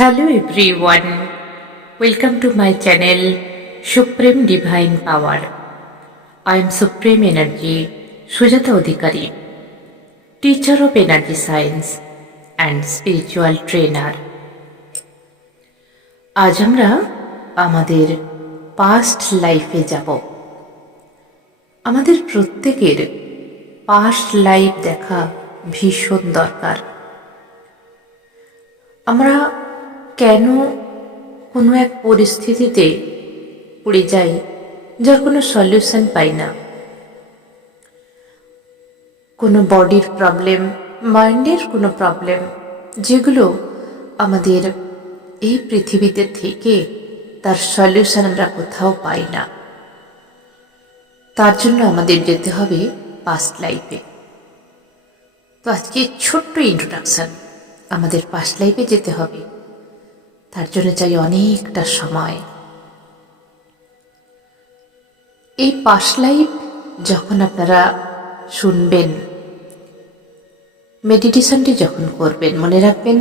Hello everyone, welcome to my channel Supreme Divine Power. I am Supreme Energy Sujata Adhikari, teacher of energy science and spiritual trainer. আজ আমরা আমাদের past লাইফে যাব। আমাদের প্রত্যেকের past life দেখা ভীষণ দরকার। আমরা কেন কোনো এক পরিস্থিতিতে পড়ে যাই যার কোনো সলিউশন পাই না? কোনো বডির প্রবলেম, মাইন্ডের কোনো প্রবলেম, যেগুলো আমাদের এই পৃথিবীতে থেকে তার সলিউশন আমরা কোথাও পাই না। তার জন্য আমাদের যেতে হবে পাস্ট লাইফে। তো আজকে ছোট্ট ইন্ট্রোডাকশন, আমাদের পাস্ট লাইফে যেতে হবে, তার জন্য চাই অনেকটা সময়। এই পাস্ট লাইফ যখন আপনারা শুনবেন, মেডিটেশনটি যখন করবেন, মনে রাখবেন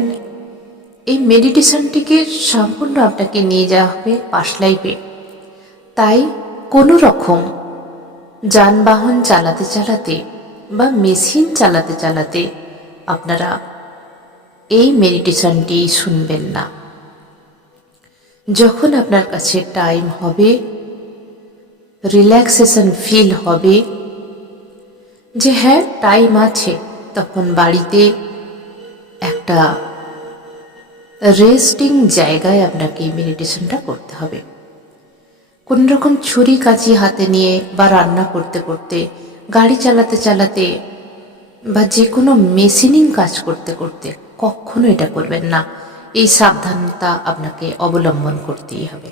এই মেডিটেশনটিকে সম্পূর্ণ আপনাকে নিয়ে যাওয়া হবে পাস্ট লাইফে। তাই কোনো রকম যানবাহন চালাতে চালাতে বা মেশিন চালাতে চালাতে আপনারা এই মেডিটেশনটি শুনবেন না। যখন আপনার কাছে টাইম হবে, রিল্যাক্সেশন ফিল হবে যে হ্যাঁ টাইম আছে, তখন বাড়িতে একটা রেস্টিং জায়গায় আপনাকে মেডিটেশনটা করতে হবে। কোন রকম ছুরি কাঁচি হাতে নিয়ে বা রান্না করতে করতে, গাড়ি চালাতে চালাতে বা যে কোনো মেশিনিং কাজ করতে করতে কখনো এটা করবেন না। এই সাবধানতা আপনাকে অবলম্বন করতেই হবে।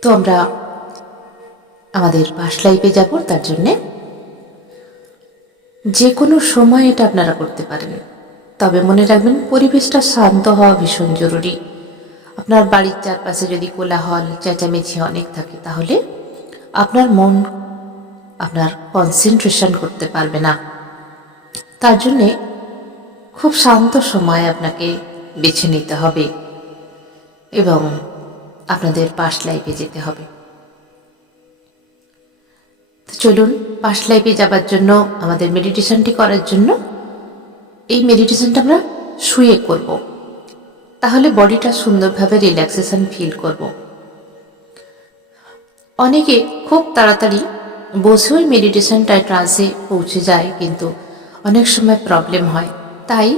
তো আমরা আমাদের পাস্ট লাইফে যাব, তার জন্যে যে কোনো সময় এটা আপনারা করতে পারেন। তবে মনে রাখবেন পরিবেশটা শান্ত হওয়া ভীষণ জরুরি। আপনার বাড়ির চারপাশে যদি কোলাহল চেঁচামেচি অনেক থাকে, তাহলে আপনার মন আপনার কনসেন্ট্রেশন করতে পারবে না। তার জন্যে খুব শান্ত সময় আপনাকে বেছে নিতে হবে এবং আপনাদের পাস্ট লাইফে যেতে হবে। তো চলুন, পাস্ট লাইফে যাবার জন্য আমাদের মেডিটেশনটি করার জন্য এই মেডিটেশনটা আমরা শুয়ে করব, তাহলে বডিটা সুন্দরভাবে রিল্যাক্সেশন ফিল করব। অনেকে খুব তাড়াতাড়ি বসেও মেডিটেশনটায় ট্রান্সে পৌঁছে যায়, কিন্তু অনেক সময় প্রবলেম হয়। তাই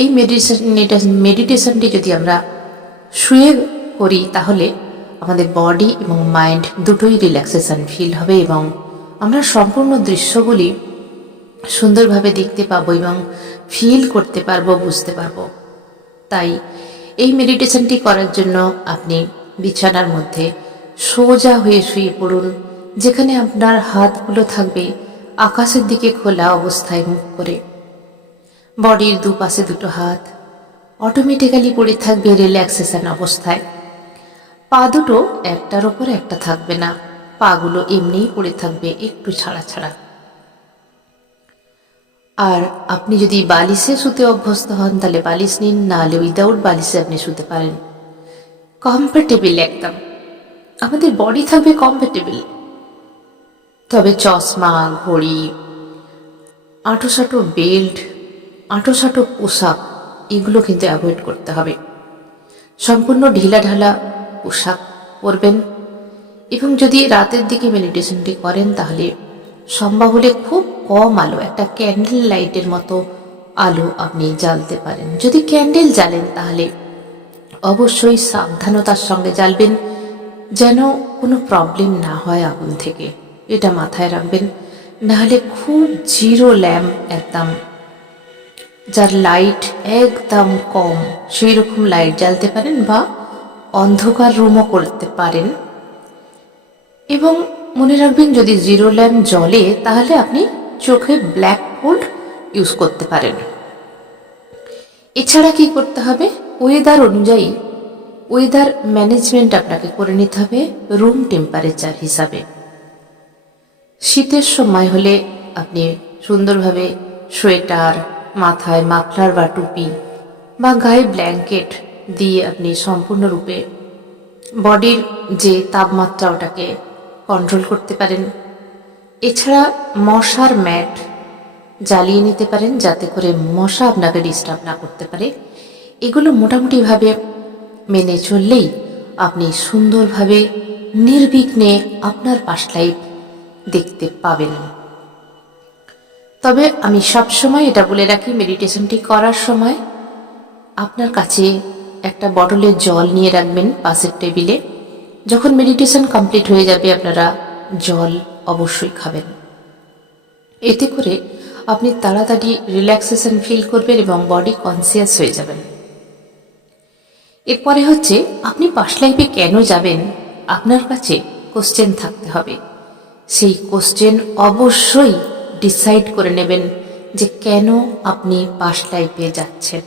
এই মেডিটেশনটি যদি আমরা শুয়ে করি, তাহলে আমাদের বডি এবং মাইন্ড দুটোই রিল্যাক্সেশন ফিল হবে এবং আমরা সম্পূর্ণ দৃশ্যগুলি সুন্দরভাবে দেখতে পাবো এবং ফিল করতে পারবো, বুঝতে পারবো। তাই এই মেডিটেশনটি করার জন্য আপনি বিছানার মধ্যে সোজা হয়ে শুয়ে পড়ুন, যেখানে আপনার হাতগুলো থাকবে আকাশের দিকে খোলা অবস্থায় মুখ করে। বডির দুপাশে দুটো হাত অটোমেটিক্যালি পড়ে থাকবে রিল্যাক্সেশন অবস্থায়। পা দুটো একটার ওপর একটা থাকবে না, পাগুলো এমনিই পড়ে থাকবে একটু ছাড়া ছাড়া। আর আপনি যদি বালিশে শুতে অভ্যস্ত হন, তাহলে বালিশ নিন, না হলে উইদাউট বালিশে আপনি শুতে পারেন। কমফোর্টেবল একদম, আমাদের বডি থাকবে কমফোর্টেবল। তবে চশমা, ঘড়ি, আঁটোসাঁটো বেল্ট, আঁটোসাঁটো পোশাক, এগুলো কিন্তু অ্যাভয়েড করতে হবে। সম্পূর্ণ ঢিলাঢালা পোশাক পরবেন এবং যদি রাতের দিকে মেডিটেশনটি করেন, তাহলে সম্ভব হলে খুব কম আলো, একটা ক্যান্ডেল লাইটের মতো আলো আপনি জ্বালতে পারেন। যদি ক্যান্ডেল জ্বালেন, তাহলে অবশ্যই সাবধানতার সঙ্গে জ্বালবেন, যেন কোনো প্রবলেম না হয় আগুন থেকে, এটা মাথায় রাখবেন। নাহলে খুব জিরো ল্যাম্প, একদম যার লাইট একদম কম, সেই রকম লাইট জ্বালতে পারেন বা অন্ধকার রুমও করতে পারেন। এবং মনে রাখবেন যদি জিরো ল্যাম্প জ্বলে, তাহলে আপনি চোখে ব্ল্যাক বোর্ড ইউজ করতে পারেন। এছাড়া কি করতে হবে, ওয়েদার অনুযায়ী ওয়েদার ম্যানেজমেন্ট আপনাকে করে নিতে হবে রুম টেম্পারেচার হিসাবে। শীতের সময় হলে আপনি সুন্দরভাবে সোয়েটার, মাথায় মাফলার বা টুপি বা গায়ে ব্ল্যাঙ্কেট দিয়ে আপনি সম্পূর্ণরূপে বডির যে তাপমাত্রা ওটাকে কন্ট্রোল করতে পারেন। এছাড়া মশার ম্যাট জ্বালিয়ে নিতে পারেন যাতে করে মশা আপনাকে ডিস্টার্ব না করতে পারে। এগুলো মোটামুটিভাবে মেনে চললেই আপনি সুন্দরভাবে নির্বিঘ্নে আপনার পাস্ট লাইফ দেখতে পাবেন। তবে আমি সবসময় এটা বলে রাখি, মেডিটেশনটি করার সময় আপনার কাছে একটা বটলের জল নিয়ে রাখবেন পাশের টেবিলে। যখন মেডিটেশন কমপ্লিট হয়ে যাবে আপনারা জল অবশ্যই খাবেন। এতে করে আপনি তাড়াতাড়ি রিল্যাক্সেশন ফিল করবেন এবং বডি কনসিয়াস হয়ে যাবেন। এরপরে হচ্ছে আপনি পাস্ট লাইফে কেন যাবেন, আপনার কাছে কোশ্চেন থাকতে হবে। সেই কোশ্চেন অবশ্যই ডিসাইড করে নেবেন যে কেন আপনি পাস্ট লাইফে যাচ্ছেন।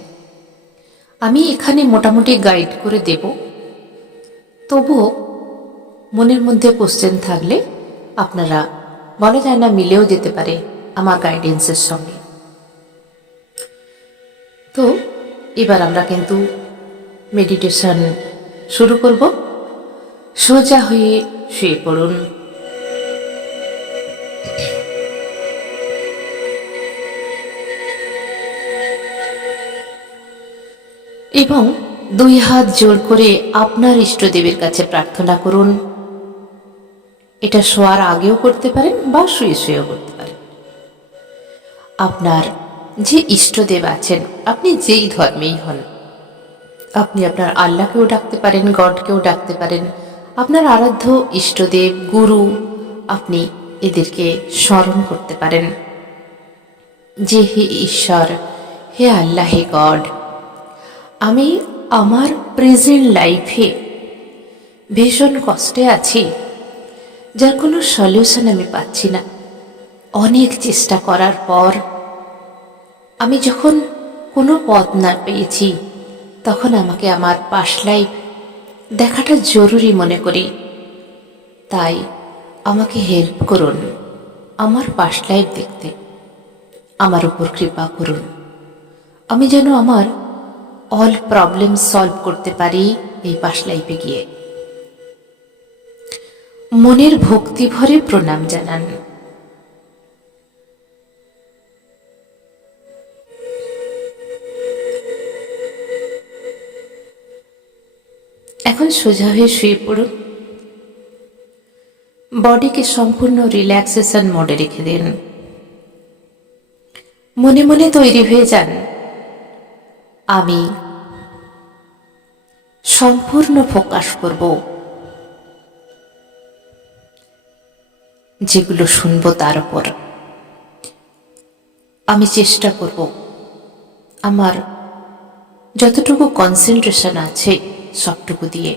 আমি এখানে মোটামুটি গাইড করে দেব, তবুও মনের মধ্যে কোশ্চেন থাকলে আপনারা বলা যায় না মিলেও যেতে পারে আমার গাইডেন্সের সঙ্গে। তো এবার আমরা কিন্তু মেডিটেশন শুরু করব। সোজা হয়ে শুয়ে পড়ুন। এবং 2 হাত জোড় করে আপনার ইষ্টদেবের কাছে প্রার্থনা করুন। এটা শোয়ার আগেও করতে পারেন বা শুয়ে শুয়েও করতে পারেন। আপনার যে ইষ্টদেব আছেন, আপনি যেই ধর্মেই হন, আপনি আপনার আল্লাহকেও ডাকতে পারেন, গডকেও ডাকতে পারেন, আপনার আরাধ্য ইষ্টদেব গুরু, আপনি এদেরকে স্মরণ করতে পারেন যে হে ঈশ্বর, হে আল্লাহ, হে গড, আমি আমার প্রেজেন্ট লাইফে ভীষণ কষ্টে আছি, যার কোনো সলিউশন আমি পাচ্ছি না। অনেক চেষ্টা করার পর আমি যখন কোনো পথ না পেয়েছি, তখন আমাকে আমার পাস্ট লাইফ দেখাটা জরুরি মনে করি। তাই আমাকে হেল্প করুন আমার পাস্ট লাইফ দেখতে, আমার উপর কৃপা করুন। আমি যেন আমার অল প্রবলেম সলভ করতে পারি এই পাস্ট লাইফে গিয়ে। মনের ভক্তি ভরে প্রণাম জানান। এখন সোজা হয়ে শুয়ে পড়ুন। বডিকে সম্পূর্ণ রিল্যাক্সেশন মোডে রেখে দিন। মনে মনে তৈরি হয়ে যান, আমি সম্পূর্ণ ফোকাস করব যেগুলো শুনবো তার উপর। আমি চেষ্টা করব আমার যতটুকু কনসেন্ট্রেশন আছে সবটুকু দিয়ে।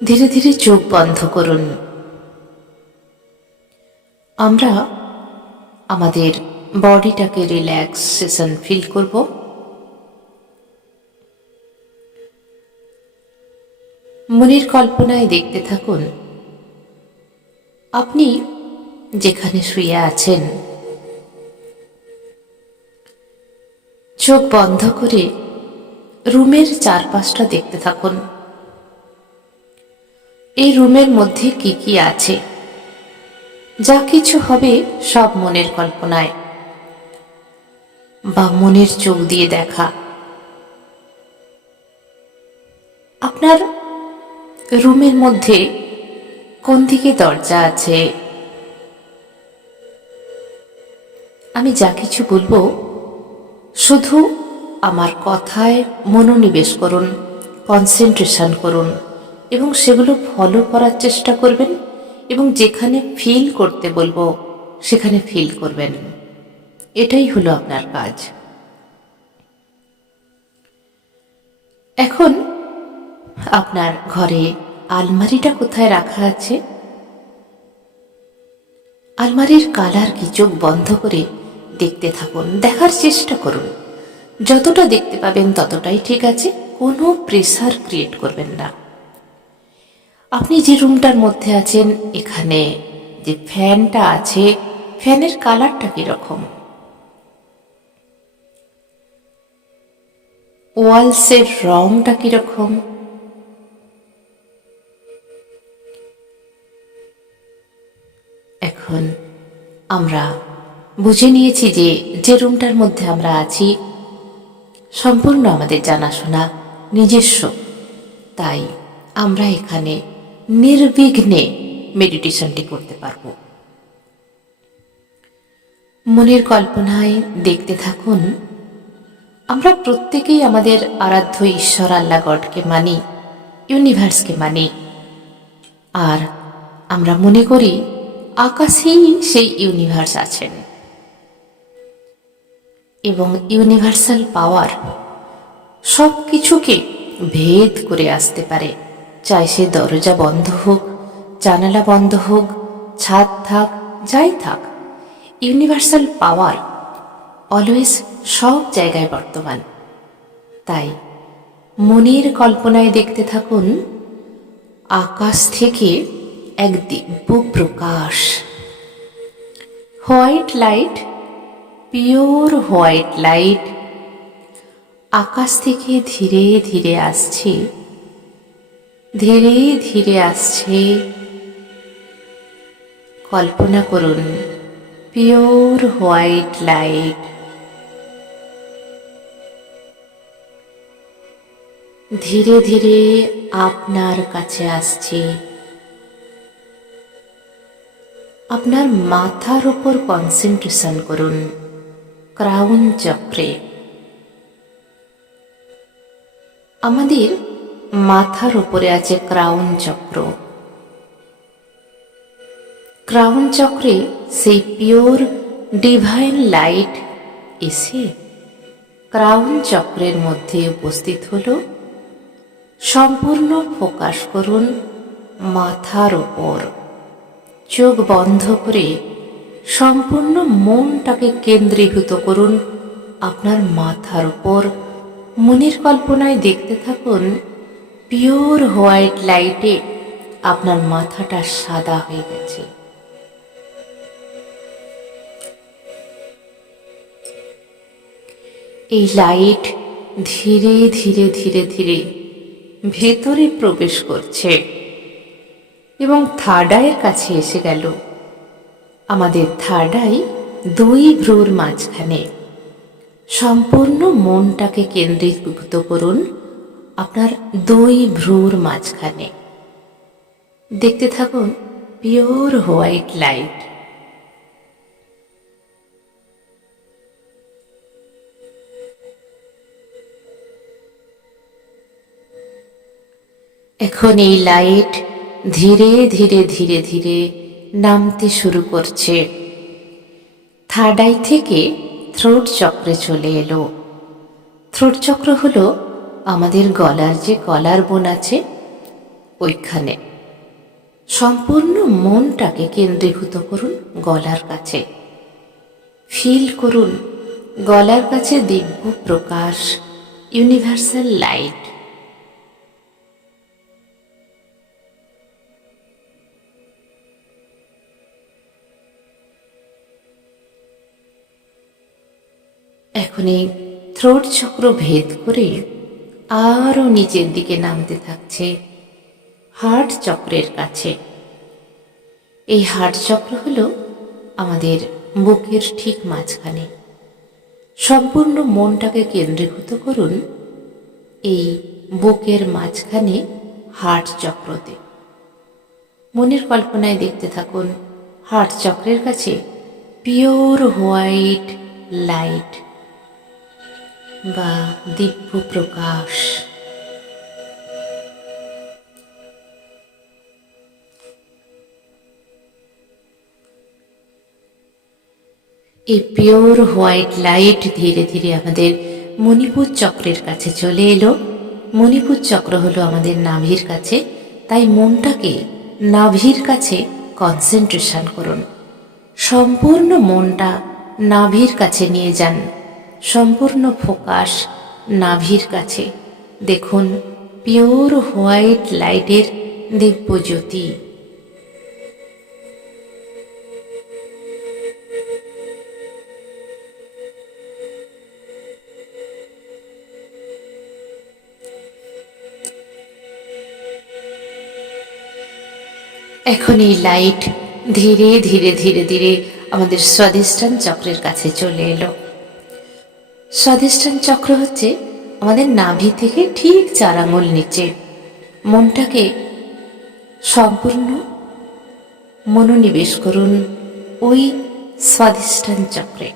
ধীরে ধীরে চোখ বন্ধ করুন। আমরা আমাদের বডিটাকে রিল্যাক্সেশন ফিল করব। মনের কল্পনায় দেখতে থাকুন আপনি যেখানে শুয়ে আছেন, চোখ বন্ধ করে রুমের চারপাশটা দেখতে থাকুন। এই রুমের মধ্যে কি কি আছে, যা কিছু হবে সব মনের কল্পনায় বা মনের চোখ দিয়ে দেখা। আপনার রুমের মধ্যে কোন দিকে দরজা আছে, আমি যা কিছু বলবো শুধু আমার কথায় মনোনিবেশ করুন, কনসেন্ট্রেশন করুন এবং সেগুলো ফলো করার চেষ্টা করবেন এবং যেখানে ফিল করতে বলবো সেখানে ফিল করবেন। এটাই হলো আপনার কাজ। এখন আপনার ঘরে আলমারিটা কোথায় রাখা আছে, আলমারির কালার কি চোখ বন্ধ করে দেখতে থাকুন, দেখার চেষ্টা করুন। যতটা দেখতে পাবেন ততটাই ঠিক আছে, কোনো প্রেসার ক্রিয়েট করবেন না। আপনি যে রুমটার মধ্যে আছেন, এখানে যে ফ্যানটা আছে, ফ্যানের কালারটা কিরকম, ওয়ালসের রংটা কিরকম। এখন আমরা বুঝে নিয়েছি যে যে রুমটার মধ্যে আমরা আছি সম্পূর্ণ আমাদের জানাশোনা, নিজস্ব। তাই আমরা এখানে নির্বিঘ্নে মেডিটেশনটি করতে পারব। মনের কল্পনায় দেখতে থাকুন, আমরা প্রত্যেকেই আমাদের আরাধ্য ঈশ্বর আল্লাহ গডকে মানি, ইউনিভার্সকে মানি। আর আমরা মনে করি আকাশেই সেই ইউনিভার্স আছেন এবং ইউনিভার্সাল পাওয়ার সব কিছুকে ভেদ করে আসতে পারে, চাই সে দরজা বন্ধ হোক, জানালা বন্ধ হোক, ছাদ থাক, যাই থাক, ইউনিভার্সাল পাওয়ার অলওয়েজ সব জায়গায় বর্তমান। তাই মনের কল্পনায় দেখতে থাকুন, আকাশ থেকে এক দিব্য প্রকাশ, white light, pure white light আকাশ থেকে ধীরে ধীরে আসছে, ধীরে ধীরে আসছে। কল্পনা করুন পিওর হোয়াইট লাইট ধীরে ধীরে আপনার কাছে আসছে। আপনার মাথার উপর কনসেন্ট্রেশন করুন, ক্রাউন চক্রে। আমাদের মাথার উপরে আছে ক্রাউন চক্র। ক্রাউন চক্রে সেই পিওর ডিভাইন লাইট এসে ক্রাউন চক্রের মধ্যে উপস্থিত হল। সম্পূর্ণ ফোকাস করুন মাথার ওপর, চোখ বন্ধ করে সম্পূর্ণ মনটাকে কেন্দ্রীভূত করুন আপনার মাথার উপর। মনের কল্পনায় দেখতে থাকুন পিওর হোয়াইট লাইটে আপনার মাথাটা সাদা হয়ে গেছে। এই লাইট ধীরে ধীরে ধীরে ধীরে ভেতরে প্রবেশ করছে এবং থার্ড আইয়ের কাছে এসে গেল। আমাদের থার্ড আই দুই ভ্রুর মাঝখানে। সম্পূর্ণ মনটাকে কেন্দ্রীভূত করুন আপনার দুই ভ্রুর মাঝখানে। দেখতে থাকুন পিওর হোয়াইট লাইট। এখন এই লাইট ধীরে ধীরে ধীরে ধীরে নামতে শুরু করছে। থার্ড আই থেকে থ্রোট চক্রে চলে এলো। থ্রোট চক্র হলো আমাদের গলার যে কলার বোন আছে ওইখানে। সম্পূর্ণ মনটাকে কেন্দ্রীভূত করুন গলার কাছে। ফিল করুন গলার কাছে দিব্য প্রকাশ, ইউনিভার্সাল লাইট। এখন এই থ্রোট চক্র ভেদ করে আরও নিচের দিকে নামতে থাকছে হার্ট চক্রের কাছে। এই হার্ট চক্র হলো আমাদের বুকের ঠিক মাঝখানে। সম্পূর্ণ মনটাকে কেন্দ্রীভূত করুন এই বুকের মাঝখানে হার্ট চক্রতে। মনের কল্পনায় দেখতে থাকুন হার্ট চক্রের কাছে পিওর হোয়াইট লাইট বা দিব্য প্রকাশ। এই পিওর হোয়াইট লাইট ধীরে ধীরে আমাদের মণিপুর চক্রের কাছে চলে এলো। মণিপুর চক্র হলো আমাদের নাভির কাছে, তাই মনটাকে নাভির কাছে কনসেন্ট্রেশন করুন। সম্পূর্ণ মনটা নাভির কাছে নিয়ে যান, সম্পূর্ণ ফোকাস নাভির কাছে। দেখুন পিওর হোয়াইট লাইটের দিব্য জ্যোতি। এখন এই লাইট ধীরে ধীরে ধীরে ধীরে আমাদের স্বাধিষ্ঠান চক্রের কাছে চলে এলো। স্বাধিষ্ঠান চক্র হচ্ছে আমাদের নাভি থেকে ঠিক 4 আঙুল নিচে। মনটাকে সম্পূর্ণ মনোনিবেশ করুন ওই স্বাধিষ্ঠান চক্রে।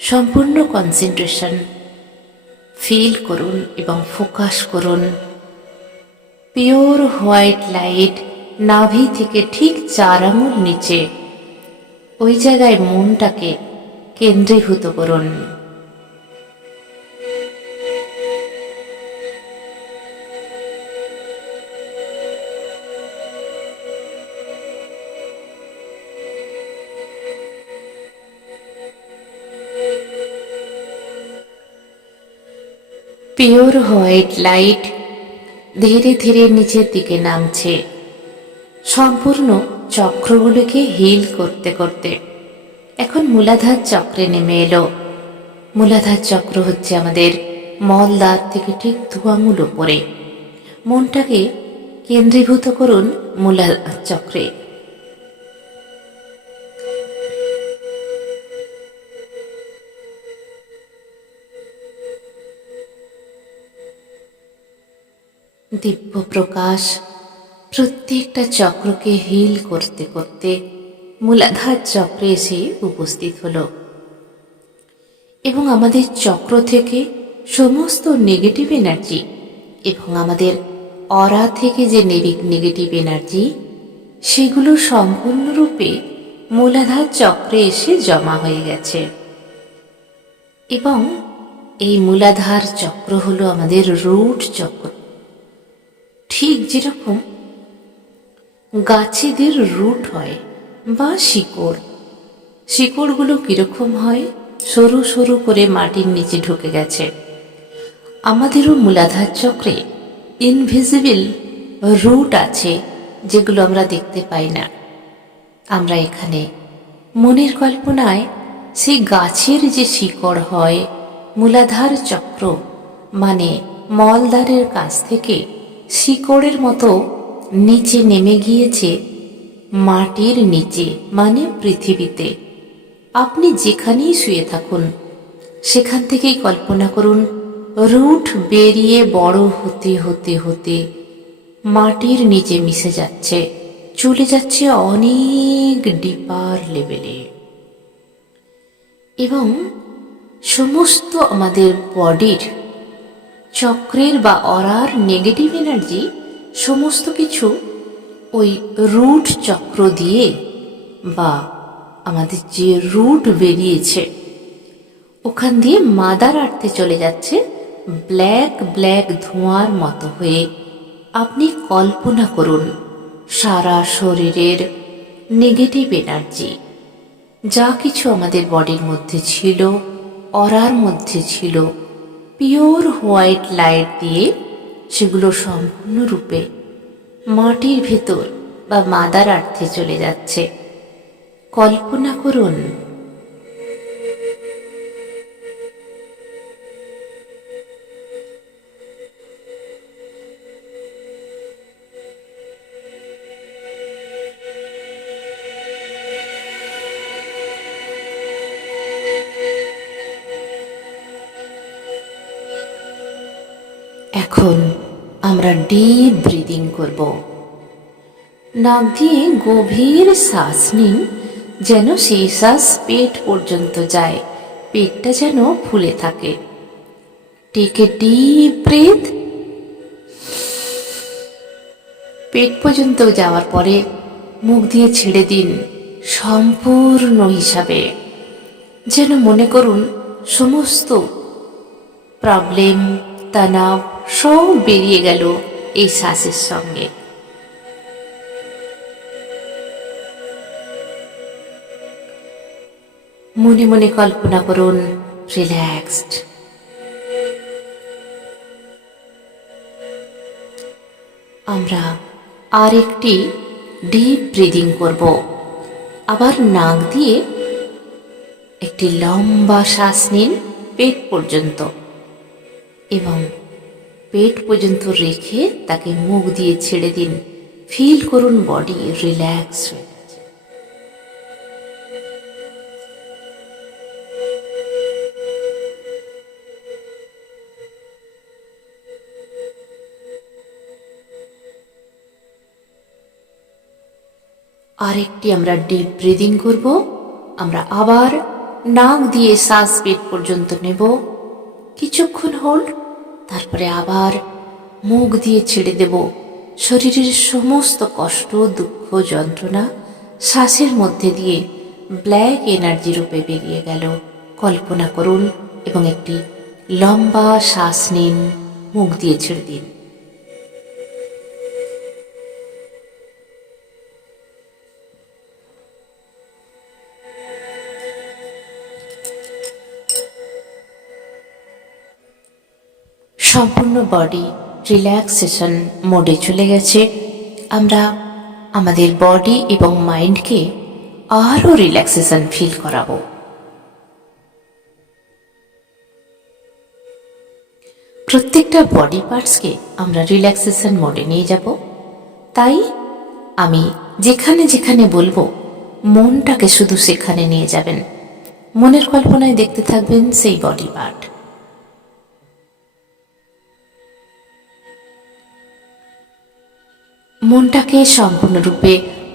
সম্পূর্ণ কনসেন্ট্রেশন ফিল করুন এবং ফোকাস করুন। পিওর হোয়াইট লাইট নাভি থেকে ঠিক 4 আঙুল নিচে, ওই জায়গায় মনটাকে কেন্দ্রীভূত করুন। পিওর হোয়াইট লাইট ধীরে ধীরে নিচের দিকে নামছে, সম্পূর্ণ চক্রগুলোকে হিল করতে করতে এখন মূলাধার চক্রে নেমে এলো। মূলাধার চক্র হচ্ছে আমাদের মলদ্বার থেকে ঠিক 2 আঙুল উপরে। মনটাকে কেন্দ্রীভূত করুন মূলাধার চক্রে। দিব্য প্রকাশ প্রত্যেকটা চক্রকে হিল করতে করতে মূলাধার চক্রে এসে উপস্থিত হলো এবং আমাদের চক্র থেকে সমস্ত নেগেটিভ এনার্জি এবং আমাদের অরা থেকে যে নেগেটিভ এনার্জি, সেগুলো সম্পূর্ণরূপে মূলাধার চক্রে এসে জমা হয়ে গেছে। এবং এই মূলাধার চক্র হলো আমাদের রুট চক্র। ঠিক যেরকম গাছেদের রুট হয় বা শিকড়, শিকড়গুলো কিরকম হয়, সরু সরু করে মাটির নিচে ঢুকে গেছে। আমাদেরও মূলাধার চক্রে ইনভিজিবল রুট আছে, যেগুলো আমরা দেখতে পাই না। আমরা এখানে মনের কল্পনায় সেই গাছের যে শিকড় হয়, মূলাধার চক্র মানে মলদ্বারের কাছ থেকে শিকড়ের মতো নিচে নেমে গিয়েছে মাটির নিচে, মানে পৃথিবীতে। আপনি যেখানেই শুয়ে থাকুন, সেখান থেকেই কল্পনা করুন রুট বেরিয়ে বড় হতে হতে হতে মাটির নিচে মিশে যাচ্ছে, চলে যাচ্ছে অনেক ডিপার লেভেলে। এবং সমস্ত আমাদের বডির চক্রের বা অরার নেগেটিভ এনার্জি সমস্ত কিছু ওই রুট চক্র দিয়ে বা আমাদের যে রুট বেরিয়েছে ওখান দিয়ে মাদার আর্থে চলে যাচ্ছে ব্ল্যাক ব্ল্যাক ধোঁয়ার মতো হয়ে। আপনি কল্পনা করুন সারা শরীরের নেগেটিভ এনার্জি যা কিছু আমাদের বডির মধ্যে ছিল, অরার মধ্যে ছিল, পিওর হোয়াইট লাইট দিয়ে সেগুলো সম্পূর্ণরূপে মাটির ভেতর বা মাদার আর্থে চলে যাচ্ছে। কল্পনা করুন। এখন আমরা ডিপ ব্রিদিং করব। নাক দিয়ে গভীর শ্বাস নিন, যেন সেই শ্বাস পেট পর্যন্ত যায়, পেটটা যেন ফুলে থাকে। Take a deep breath. পেট পর্যন্ত যাওয়ার পরে মুখ দিয়ে ছেড়ে দিন সম্পূর্ণ হিসাবে। যেন মনে করুন সমস্ত প্রবলেম, তনাব সব বেরিয়ে গেল এই শ্বাসের সঙ্গে। মনে মনে কল্পনা করুন রিল্যাক্সড। আমরা আর একটি ডিপ ব্রিদিং করব। আবার নাক দিয়ে একটি লম্বা শ্বাস নিন পেট পর্যন্ত এবং পেট পর্যন্ত রেখে তাকে মুখ দিয়ে ছেড়ে দিন ফিল করুন বডি রিল্যাক্স হয়ে গেছে। আরেকটি আমরা ডিপ ব্রিদিং করব। আমরা আবার নাক দিয়ে শ্বাস পেট পর্যন্ত নেব, কিছুক্ষণ হোল্ড, তারপরে আবার মুখ দিয়ে ছেড়ে দেব। শরীরের সমস্ত কষ্ট, দুঃখ, যন্ত্রণা শ্বাসের মধ্যে দিয়ে ব্ল্যাক এনার্জি রূপে বেরিয়ে গেল কল্পনা করুন এবং একটি লম্বা শ্বাস নিন, মুখ দিয়ে ছেড়ে দিন। সম্পূর্ণ বডি রিল্যাক্সেশন মোডে চলে গেছে। আমরা আমাদের বডি এবং মাইন্ডকে আরও রিল্যাক্সেশন ফিল করাবো। প্রত্যেকটা বডি পার্টসকে আমরা রিল্যাক্সেশন মোডে নিয়ে যাব। তাই আমি যেখানে যেখানে বলবো মনটাকে শুধু সেখানে নিয়ে যাবেন, মনের কল্পনায় দেখতে থাকবেন সেই বডি পার্ট। মনটাকে সম্পূর্ণরূপে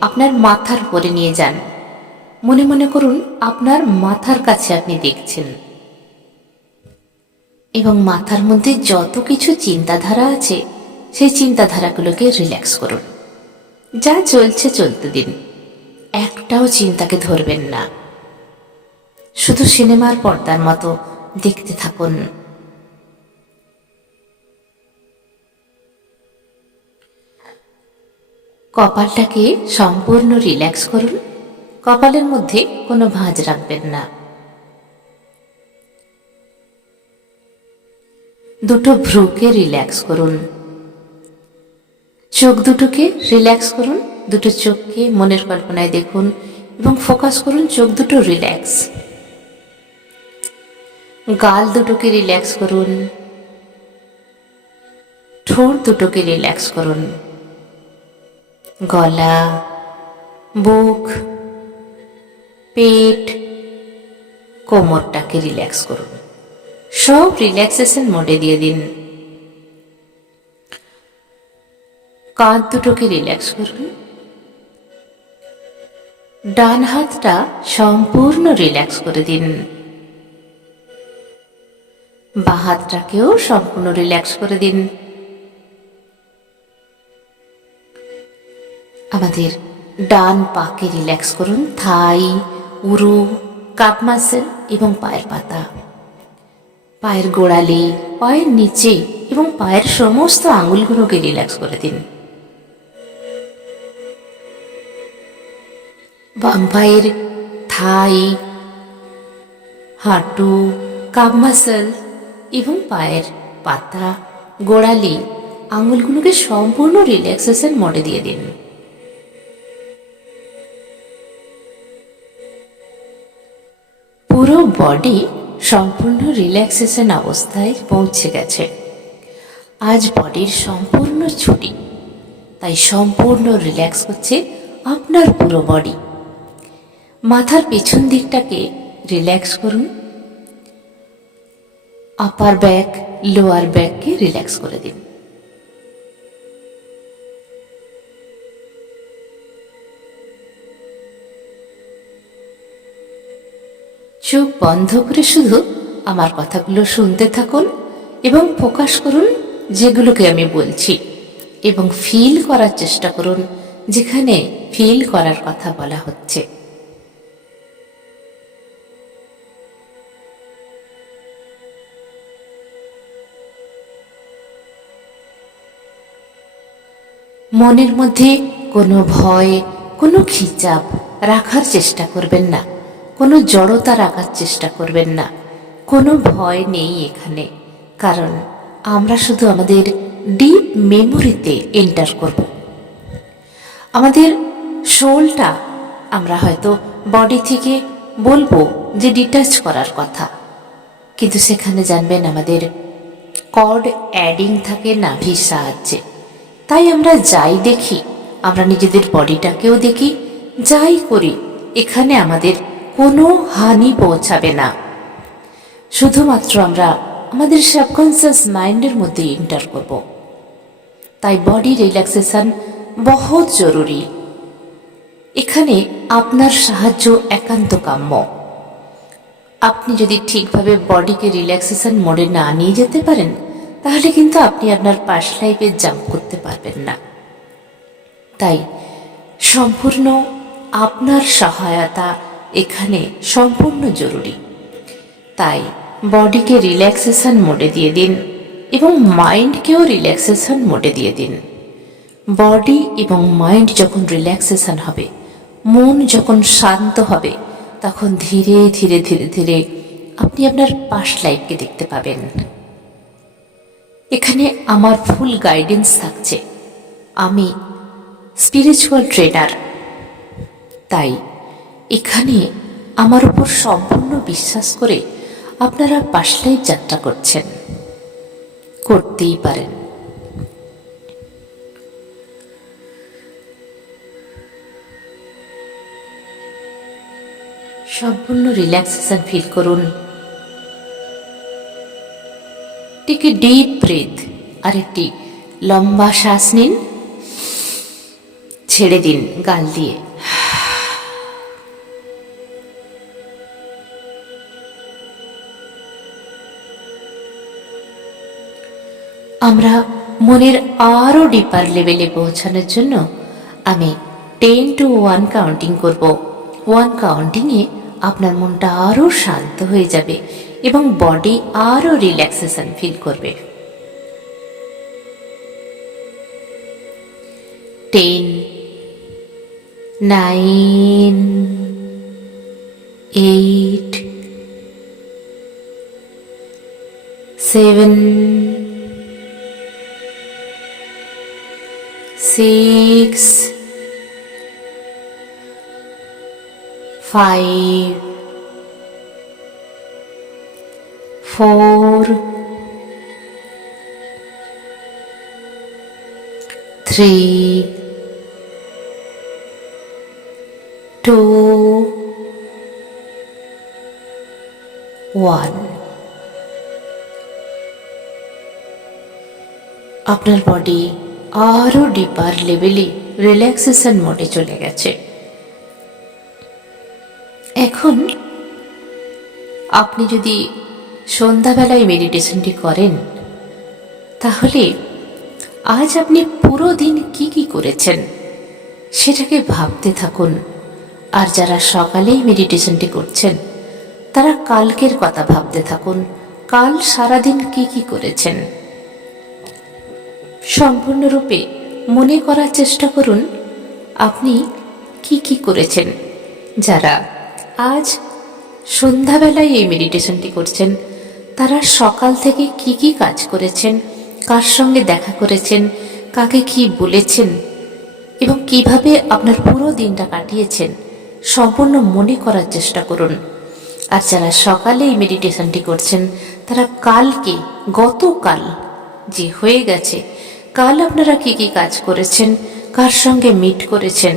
আপনার মাথার উপরে নিয়ে যান। মনে মনে করুন আপনার মাথার কাছে আপনি দেখছেন এবং মাথার মধ্যে যত কিছু চিন্তাধারা আছে সেই চিন্তাধারাগুলোকে রিল্যাক্স করুন। যা চলছে চলতে দিন, একটাও চিন্তাকে ধরবেন না, শুধু সিনেমার পর্দার মতো দেখতে থাকুন। কপালটাকে সম্পূর্ণ রিল্যাক্স করুন। কপালের মধ্যে কোনো ভাঁজ রাখবেন না। দুটো ভ্রুকে রিল্যাক্স করুন। চোখ দুটোকে রিল্যাক্স করুন। দুটো চোখকে মনের কল্পনায় দেখুন এবং ফোকাস করুন চোখ দুটো রিল্যাক্স। গাল দুটোকে রিল্যাক্স করুন। ঠোঁট দুটোকে রিল্যাক্স করুন। গলা, বুক, পেট, কোমরটাকে রিল্যাক্স করুন। সব রিল্যাক্সেশন মোডে দিয়ে দিন। কাঁধ দুটোকে রিল্যাক্স করুন। ডান হাতটা সম্পূর্ণ রিল্যাক্স করে দিন। বাঁ হাতটাকেও সম্পূর্ণ রিল্যাক্স করে দিন। আমাদের ডান পাকে রিল্যাক্স করুন। থাই, উরু, কাপ মাসেল এবং পায়ের পাতা, পায়ের গোড়ালি, পায়ের নিচে এবং পায়ের সমস্ত আঙুলগুলোকে রিল্যাক্স করে দিন। বাম পায়ের থাই, হাঁটু, কাপ মাসেল এবং পায়ের পাতা, গোড়ালি, আঙুলগুলোকে সম্পূর্ণ রিল্যাক্সেশন মোডে দিয়ে দিন। পুরো বডি সম্পূর্ণ রিল্যাক্সেশন অবস্থায় পৌঁছে গেছে। আজ বডির সম্পূর্ণ ছুটি, তাই সম্পূর্ণ রিল্যাক্স করছে আপনার পুরো বডি। মাথার পেছন দিকটাকে রিল্যাক্স করুন। আপার ব্যাক, লোয়ার ব্যাককে রিল্যাক্স করে দিন। চোখ বন্ধ করে শুধু আমার কথাগুলো শুনতে থাকুন এবং ফোকাস করুন যেগুলোকে আমি বলছি এবং ফিল করার চেষ্টা করুন যেখানে ফিল করার কথা বলা হচ্ছে। মনের মধ্যে কোনো ভয়, কোনো খিচাপ রাখার চেষ্টা করবেন না, কোনো জড়তা রাখার চেষ্টা করবেন না। কোনো ভয় নেই এখানে, কারণ আমরা শুধু আমাদের ডিপ মেমোরিতে এন্টার করব। আমাদের সোলটা আমরা হয়তো বডি থেকে বলবো যে ডিটাচ করার কথা, কিন্তু সেখানে জানবেন আমাদের কর্ড অ্যাডিং থাকে নাভির সাহায্যে। তাই আমরা যাই দেখি আমরা নিজেদের বডিটাকেও দেখি, যাই করি এখানে আমাদের কোনো হানি পৌঁছাবে না। শুধুমাত্র আমরা আমাদের সাবকনসিয়াস মাইন্ডের মধ্যে এন্টার করব। তাই বডি রিল্যাক্সেশন বহুত জরুরি। এখানে আপনার সাহায্য একান্ত কাম্য। আপনি যদি ঠিকভাবে বডিকে রিল্যাক্সেশন মোডে না নিয়ে যেতে পারেন, তাহলে কিন্তু আপনি আপনার পাস্ট লাইফে জাম্প করতে পারবেন না। তাই সম্পূর্ণ আপনার সহায়তা এখানে সম্পূর্ণ জরুরি। তাই বডিকে রিল্যাক্সেশন মোডে দিয়ে দিন এবং মাইন্ডকেও রিল্যাক্সেশন মোডে দিয়ে দিন। বডি এবং মাইন্ড যখন রিল্যাক্সেশন হবে, মন যখন শান্ত হবে, তখন ধীরে ধীরে ধীরে ধীরে আপনি আপনার পাস্ট লাইফকে দেখতে পাবেন। এখানে আমার ফুল গাইডেন্স থাকছে। আমি স্পিরিচুয়াল ট্রেনার, তাই এখানে আমার উপর সম্পূর্ণ বিশ্বাস করে আপনারা পাস্ট লাইফ যাত্রা করছেন, করতেই পারেন। সম্পূর্ণ রিল্যাক্সেশন ফিল করুন। টেক এ ডিপ ব্রেথ, আর একটি লম্বা শ্বাস নিন, ছেড়ে দিন গাল দিয়ে। আমরা মনের আরো ডিপার লেভেলে পৌঁছানোর জন্য আমি 10 to 1 কাউন্টিং করব। 1 কাউন্টিংয়ে আপনার মনটা আরো শান্ত হয়ে যাবে এবং বডি আরো রিল্যাক্সেশন ফিল করবে। 10, 9, 8, 7, 6, 5, 4, 3, 2, 1। আপনার বডি আরো ডিপার লেভেলে রিল্যাক্সেশন মোডে চলে গেছে। এখন আপনি যদি সন্ধ্যাবেলায় মেডিটেশনটি করেন, তাহলে আজ আপনি পুরো দিন কি কি করেছেন সেটাকে ভাবতে থাকুন। আর যারা সকালেই মেডিটেশনটি করছেন, তারা কালকের কথা ভাবতে থাকুন। কাল সারাদিন কি কি করেছেন সম্পূর্ণরূপে মনে করার চেষ্টা করুন আপনি কি কি করেছেন। যারা আজ সন্ধ্যাবেলায় এই মেডিটেশনটি করছেন, তারা সকাল থেকে কি কি কাজ করেছেন, কার সঙ্গে দেখা করেছেন, কাকে কি বলেছেন এবং কিভাবে আপনার পুরো দিনটা কাটিয়েছেন সম্পূর্ণ মনে করার চেষ্টা করুন। আর যারা সকালে এই মেডিটেশনটি করছেন, তারা কালকে, গতকাল যে হয়ে গেছে, কাল আপনারা কি কি কাজ করেছেন, কার সঙ্গে মিট করেছেন,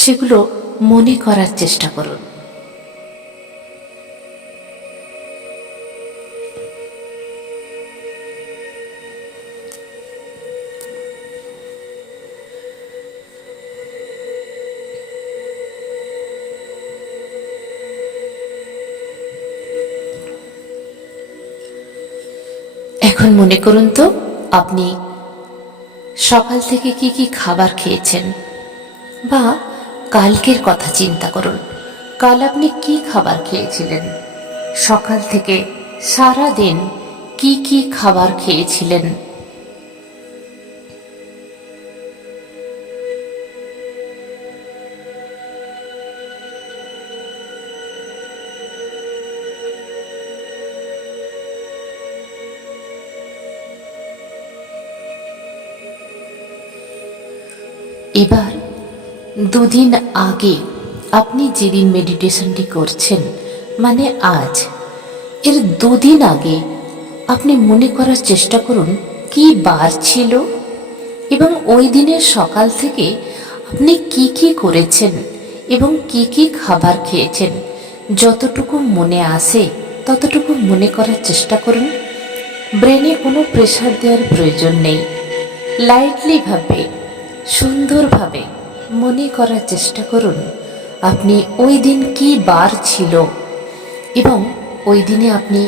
সেগুলো মনে করার চেষ্টা করুন। এখন মনে করুন তো আপনি সকাল থেকে কি কি খাবার খেয়েছেন, বা কালকের কথা চিন্তা করুন। কাল আপনি কি খাবার খেয়েছিলেন, সকাল থেকে সারা দিন কি কি খাবার খেয়েছিলেন। এবার দুদিন আগে আপনি যেদিন মেডিটেশনটি করছেন, মানে আজ, এর দুদিন আগে আপনি মনে করার চেষ্টা করুন কি বার ছিল এবং ওই দিনের সকাল থেকে আপনি কি কি করেছেন এবং কি কি খাবার খেয়েছেন যতটুকু মনে আসে ততটুকু মনে করার চেষ্টা করুন। ব্রেনে কোনো প্রেশার দেওয়ার প্রয়োজন নেই। লাইটলি ভাবে, সুন্দরভাবে মনে করার চেষ্টা করুন আপনি ওই দিন কি বার ছিল এবং ওই দিনে আপনি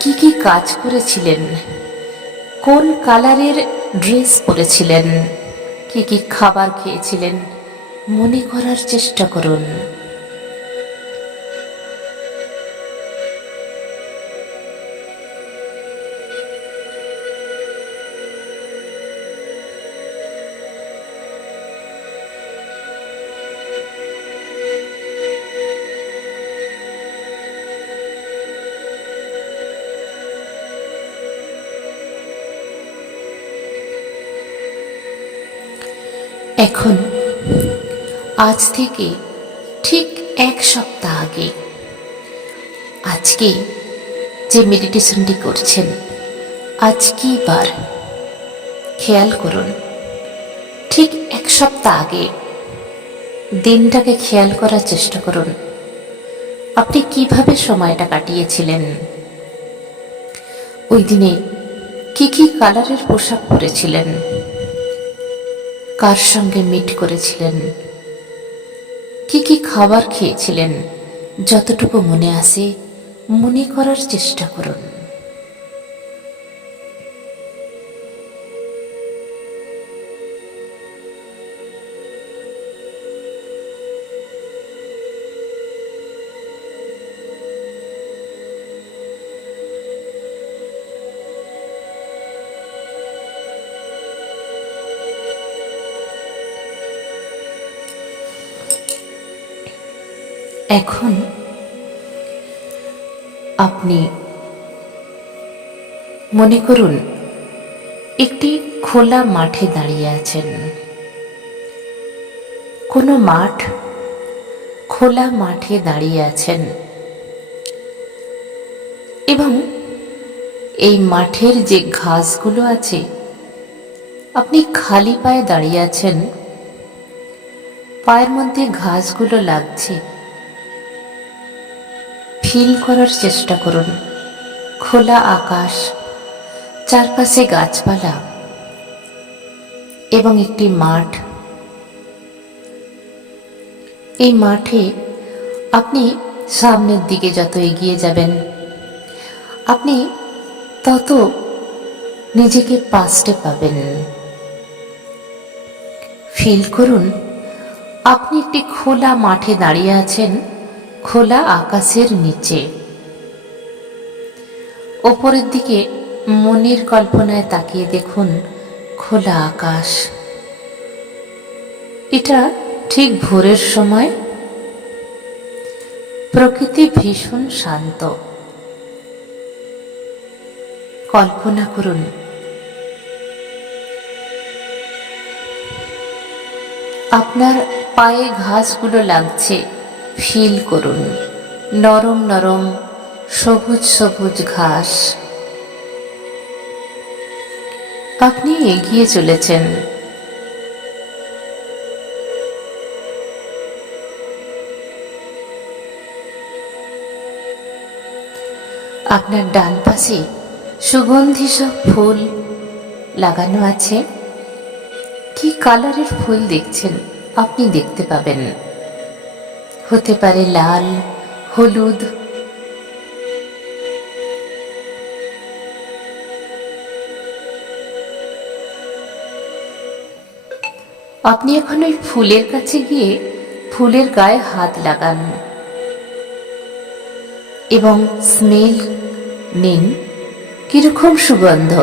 কি কি কাজ করেছিলেন, কোন কালারের ড্রেস পরেছিলেন, কি কি খাবার খেয়েছিলেন মনে করার চেষ্টা করুন। এখন আজ থেকে ঠিক 1 সপ্তাহ আগে আজকে যে মেডিটেশনটি করছেন, আজ কি বার খেয়াল করুন। ঠিক 1 সপ্তাহ আগে দিনটাকে খেয়াল করার চেষ্টা করুন আপনি কিভাবে সময়টা কাটিয়েছিলেন। ওই দিনে কি কি কালারের পোশাক পরেছিলেন, কার সঙ্গে মিট করেছিলেন, কি কি খাবার খেয়েছিলেন যতটুকু মনে আসে মনে করার চেষ্টা করুন। এখন আপনি মনে করুন একটি খোলা মাঠে দাঁড়িয়ে আছেন। কোনো মাঠ, খোলা মাঠে দাঁড়িয়ে আছেন এবং এই মাঠের যে ঘাসগুলো আছে আপনি খালি পায়ে দাঁড়িয়ে আছেন, পায়ের মধ্যে ঘাসগুলো লাগছে। ফিল করার চেষ্টা করুন খোলা আকাশ, চারপাশে গাছপালা এবং একটি মাঠ। এই মাঠে আপনি সামনের দিকে যত এগিয়ে যাবেন আপনি তত নিজেকে পাস্টে পাবেন। ফিল করুন আপনি একটি খোলা মাঠে দাঁড়িয়ে আছেন, খোলা আকাশের নিচে। ওপরের দিকে মনের কল্পনায় তাকিয়ে দেখুন খোলা আকাশ। এটা ঠিক ভোরের সময়, প্রকৃতি ভীষণ শান্ত। কল্পনা করুন আপনার পায়ে ঘাসগুলো লাগছে, ফিল করুন নরম নরম সবুজ সবুজ ঘাস। আপনি এগিয়ে চলেছেন। আপনার ডান পাশে সুগন্ধি সব ফুল লাগানো আছে। কি কালারের ফুল দেখছেন আপনি দেখতে পাবেন, হতে পারে লাল, হলুদ। আপনি এখন ওই ফুলের কাছে গিয়ে ফুলের গায়ে হাত লাগান এবং স্মেল নিন কিরকম সুগন্ধ।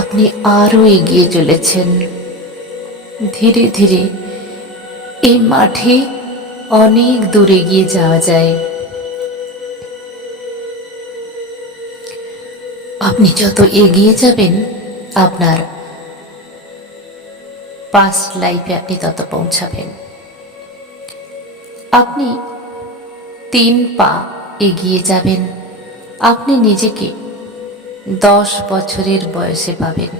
আপনি আরো এগিয়ে চলেছেন ধীরে ধীরে। এই মাঠে অনেক দূর এগিয়ে যাওয়া যায়। আপনি যত এগিয়ে যাবেন আপনার পাস্ট লাইফে আপনি তত পৌঁছাবেন। আপনি 3 পা এগিয়ে যাবেন, আপনি নিজেকে 10 বছরের বয়সে পাবেন।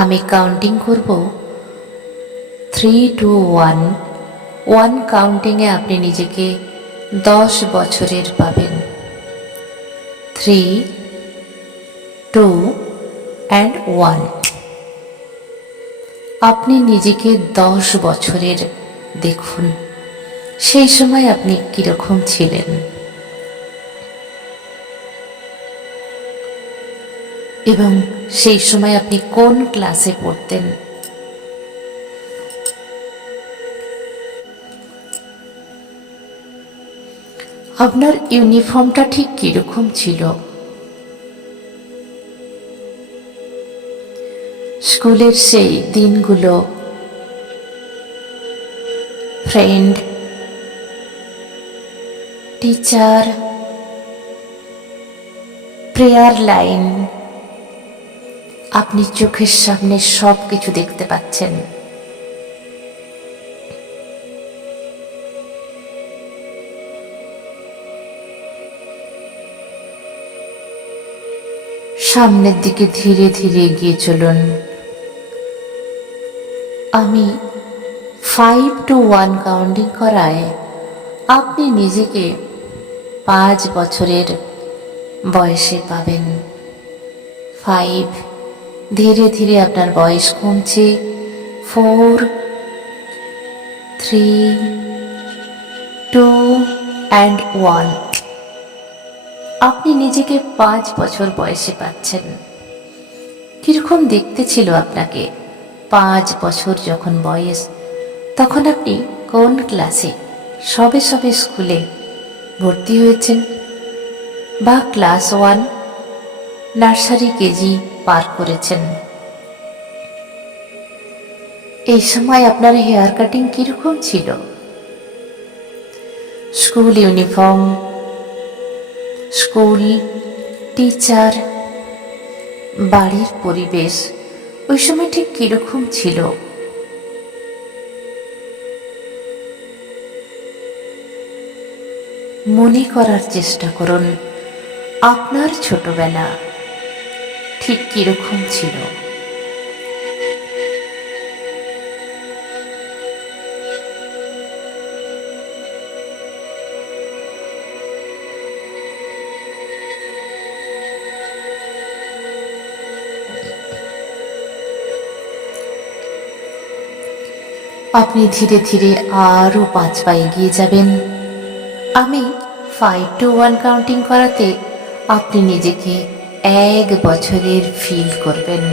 আমি কাউন্টিং করব 3, 2, 1। 1 কাউন্টিংয়ে আপনি নিজেকে 10 বছরের পাবেন। 3, 2 and 1। আপনি নিজেকে 10 বছরের দেখুন, সেই সময় আপনি কিরকম ছিলেন এবং সেই সময় আপনি কোন ক্লাসে পড়তেন। আপনার ইউনিফর্মটা ঠিক কিরকম ছিল, স্কুলের সেই দিনগুলো, ফ্রেন্ড, টিচার, প্রেয়ার লাইন, আপনি চোখের সামনে সব কিছু দেখতে পাচ্ছেন। সামনের দিকে ধীরে ধীরে এগিয়ে চলুন। আমি 5 to 1 কাউন্টিং করায় আপনি নিজেকে 5 বছরের বয়সে পাবেন। 5, ধীরে ধীরে আপনার বয়স কমছে। 4, 3, 2 and 1। আপনি নিজেকে 5 বছর বয়সে পাচ্ছেন। কিরকম দেখতে ছিল আপনাকে 5 বছর যখন বয়স? তখন আপনি কোন ক্লাসে, সবে সবে স্কুলে ভর্তি হয়েছেন বা ক্লাস 1, নার্সারি, কেজি পার করেছেন? এই সময় আপনার হেয়ার কাটিং কিরকম ছিল? স্কুল ইউনিফর্ম, স্কুল, টিচার, বাড়ির পরিবেশ ওই সময় ঠিক কিরকম ছিল? মনে করার চেষ্টা করুন আপনার ছোটবেলা ঠিক কিরকম ছিল। আপনি ধীরে ধীরে আরো 5 পা এগিয়ে যাবেন। আমি 5 to 1 কাউন্টিং করাতে আপনি নিজেকে 1 বছরের ফিল করবেন।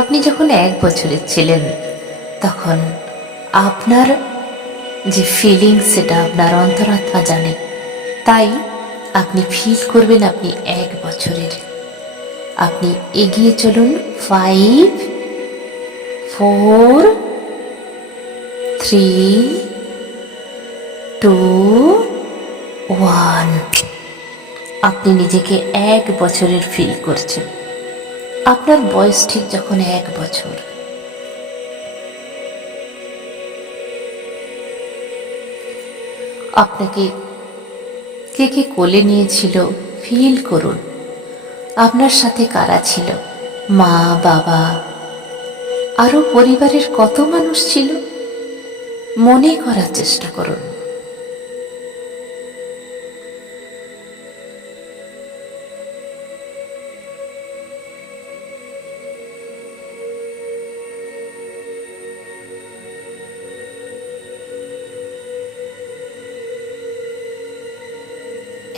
আপনি যখন 1 বছরের ছিলেন তখন আপনার যে ফিলিংস সেটা আপনার অন্তরাত্মা জানে, তাই আপনি ফিল করবেন আপনি 1 বছরের। আপনি এগিয়ে চলুন। 5, 4, 3, 2, 1। আপনি নিজেকে 1 বছরের ফিল করছেন। আপনার বয়স ঠিক যখন 1 বছর। আপনাকে কে কে কোলে নিয়েছিল ফিল করুন। আপনার সাথে কারা ছিল? মা, বাবা, আরো পরিবারের কত মানুষ ছিল? মনে করার চেষ্টা করুন।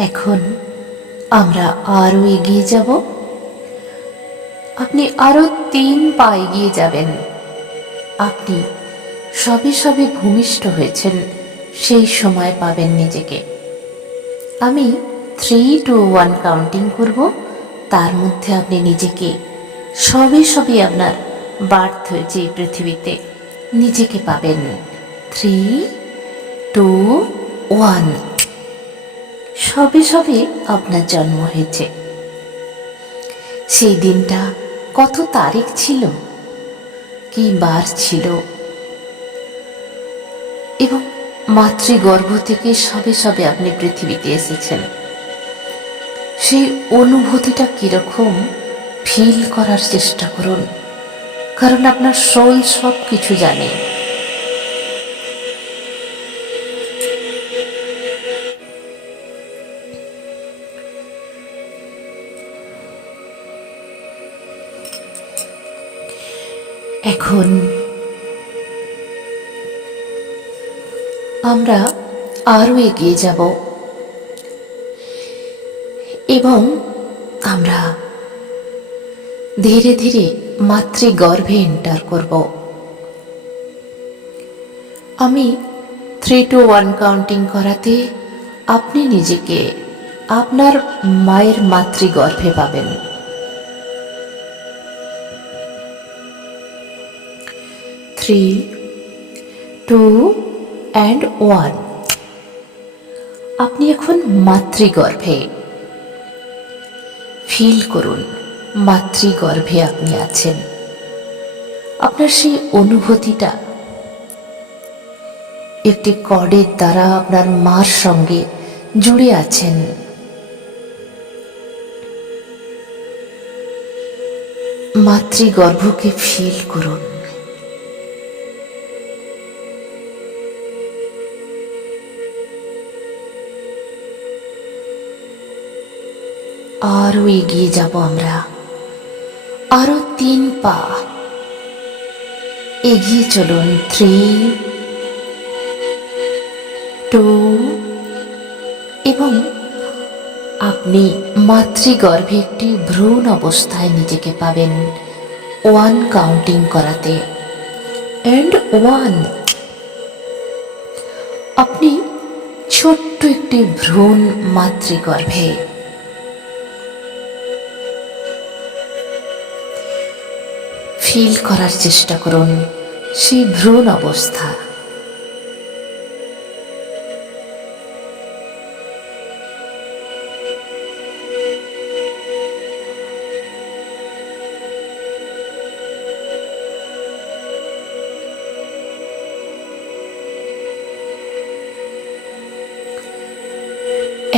এখন আমরা আরো এগিয়ে যাব। আপনি আরো 3 পা এগিয়ে যাবেন। আপনি সবে সবে ভূমিষ্ঠ হয়েছেন, সেই সময় পাবেন নিজেকে। আমি 3 to 1 কাউন্টিং করব, তার মধ্যে আপনি নিজেকে সবে সবে আপনার বার্থ হয়েছে এই পৃথিবীতে, নিজেকে পাবেন। 3, 2, 1। সবে সবে আপনার জন্ম হয়েছে। সেই দিনটা কত তারিখ ছিল, কি বার ছিল এবং মাতৃগর্ভ থেকে সবে সবে আপনি পৃথিবীতে এসেছেন। সেই অনুভূতিটা কিরকম ফিল করার চেষ্টা করুন, কারণ আপনার সোল সব কিছু জানে। এখন আমরা আরো এগিয়ে যাব এবং আমরা ধীরে ধীরে মাতৃগর্ভে এন্টার করব। আমি 3 to 1 কাউন্টিং করাতে আপনি নিজেকে আপনার মায়ের মাতৃগর্ভে পাবেন। 3, 2 and 1। আপনি এখন মাতৃগর্ভে। ফিল করুন মাতৃগর্ভে আপনি আছেন। আপনার সেই অনুভূতিটা একটি কর্ডের দ্বারা আপনার মার সঙ্গে জুড়ে আছেন। মাতৃগর্ভকে ফিল করুন। আরো এগিয়ে যাব আমরা, আরো 3 পা এগিয়ে চলুন। 3, 2 এবং আপনি মাতৃগর্ভে একটি ভ্রূণ অবস্থায় নিজেকে পাবেন 1 কাউন্টিং করাতে। এন্ড 1। আপনি ছোট্ট একটি ভ্রূণ মাতৃগর্ভে। ফিল করার চেষ্টা করুন সেই ভ্রূণ অবস্থা।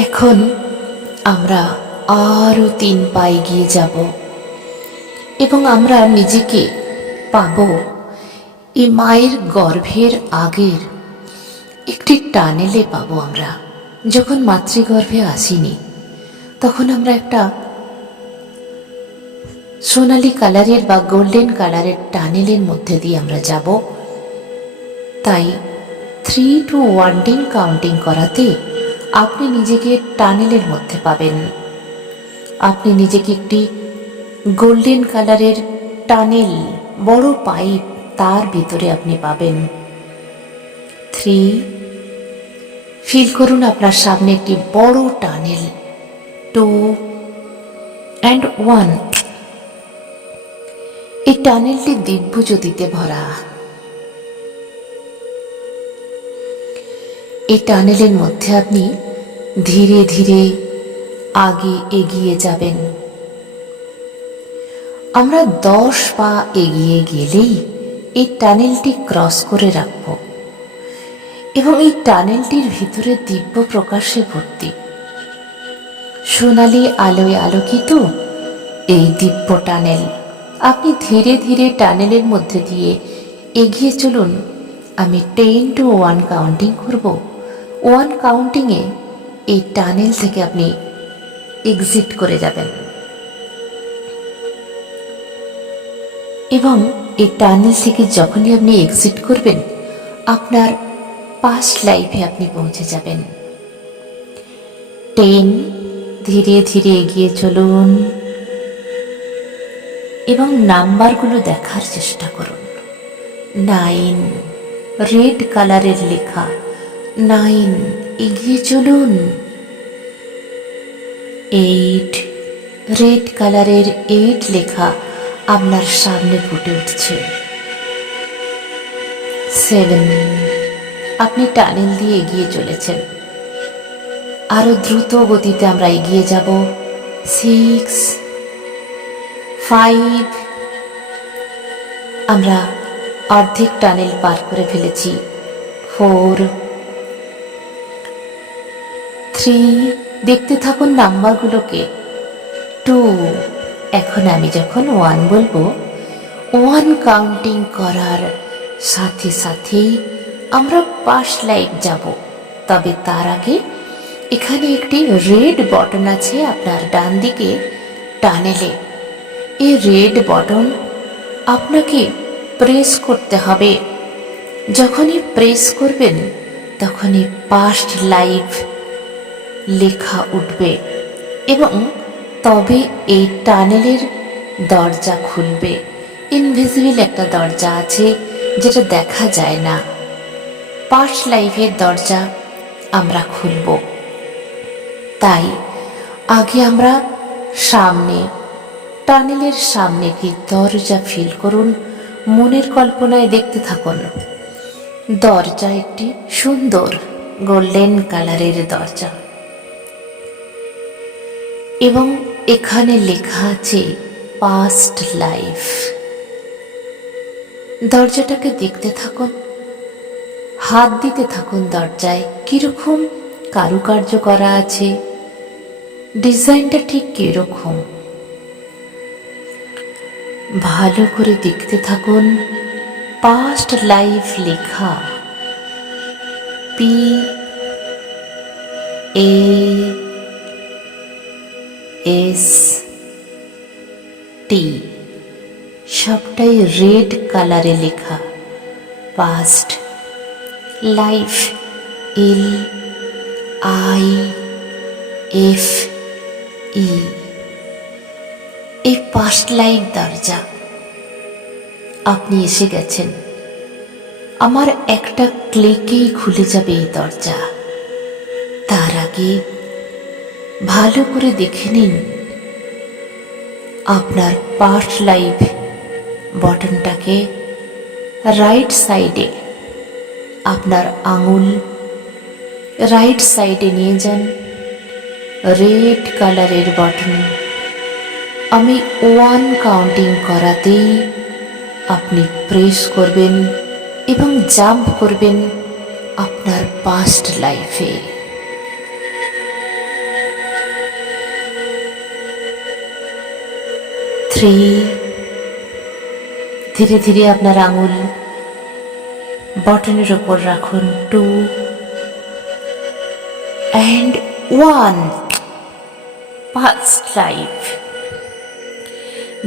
এখন আমরা আরো 3 পা এগিয়ে যাব এবং আমরা নিজেকে পাব এই মায়ের গর্ভের আগের একটি টানেলে পাবো। আমরা যখন মাতৃগর্ভে আসিনি তখন আমরা একটা সোনালী কালারের বা গোল্ডেন কালারের টানেলের মধ্যে দিয়ে আমরা যাব। তাই 3 to 1 কাউন্টিং করাতে আপনি নিজেকে টানেলের মধ্যে পাবেন। আপনি নিজেকে একটি গোল্ডেন কালারের টানেল, বড় পাইপ, তার ভিতরে আপনি পাবেন। 3, ফিল করুন আপনার সামনে একটি বড় টানেল। 2 and 1। এই টানেলটি দিব্য জ্যোতিতে ভরা। এই টানেলের মধ্যে আপনি ধীরে ধীরে আগে এগিয়ে যাবেন। আমরা 10 পা এগিয়ে গেলেই এই টানেলটি ক্রস করে রাখব এবং এই টানেলটির ভিতরে দিব্য প্রকাশে ভর্তি। সোনালী আলোয় আলোকিত এই দিব্য টানেল। আপনি ধীরে ধীরে টানেলের মধ্যে দিয়ে এগিয়ে চলুন। আমি 10 to 1 কাউন্টিং করব। 1 কাউন্টিংয়ে এই টানেল থেকে আপনি এক্সিট করে যাবেন এবং এই টানেল থেকে যখনই আপনি এক্সিট করবেন আপনার পাস্ট লাইফে আপনি পৌঁছে যাবেন। 10, ধীরে ধীরে এগিয়ে চলুন এবং নাম্বারগুলো দেখার চেষ্টা করুন। 9, রেড কালারের লেখা 9, এগিয়ে চলুন। 8, রেড কালারের 8 লেখা আপনার সামনে ফুটে উঠছে। 7, আপনি টানেল দিয়ে এগিয়ে চলেছেন। আরো দ্রুত গতিতে আমরা এগিয়ে যাব। 6, 5, আমরা অর্ধেক টানেল পার করে ফেলেছি। 4, থ্রি, দেখতে থাকুন নাম্বারগুলোকে। টু, এখন আমি যখন ওয়ান বলবো, ওয়ান কাউন্টিং করার সাথে সাথেই আমরা পাস্ট লাইফ যাব। তবে তার আগে এখানে একটি রেড বটন আছে আপনার ডান দিকে টানেলে। এই রেড বটন আপনাকে প্রেস করতে হবে। যখনই প্রেস করবেন তখনই পাস্ট লাইফ লেখা উঠবে এবং তবে এই টানেলের দরজা খুলবে। ইনভিজিবল একটা দরজা আছে যেটা দেখা যায় না। পাস্ট লাইফের দরজা আমরা খুলব। তাই আগে আমরা সামনে, টানেলের সামনে কি দরজা ফিল করুন, মনের কল্পনায় দেখতে থাকুন। দরজা একটি সুন্দর গোল্ডেন কালারের দরজা এবং এখানে লেখা আছে পাস্ট লাইফ। দরজাটাকে দেখতে থাকুন, হাত দিতে থাকুন দরজায়। কিরকম কারুকার্য করা আছে, ডিজাইনটা ঠিক কিরকম ভালো করে দেখতে থাকুন। পাস্ট লাইফ লেখা, পি এ এস টি, সবটাই রেড কালারে লেখা। Past life, L I F E. এই পাস্ট লাইফ দরজা আপনি এসে গেছেন। আমার একটা ক্লিকেই খুলে যাবে এই দরজা। তার আগে ভালো করে দেখে নিন আপনার পাস্ট লাইফ বটনটাকে রাইট সাইডে, আপনার আঙুল রাইট সাইডে নিয়ে যান। রেড কালারের বটন, আমি ওয়ান কাউন্টিং করাতেই আপনি প্রেস করবেন এবং জাম্প করবেন আপনার পাস্ট লাইফে। থ্রি, ধীরে ধীরে আপনার আঙুল বটনের ওপর রাখুন। Two and one, past life.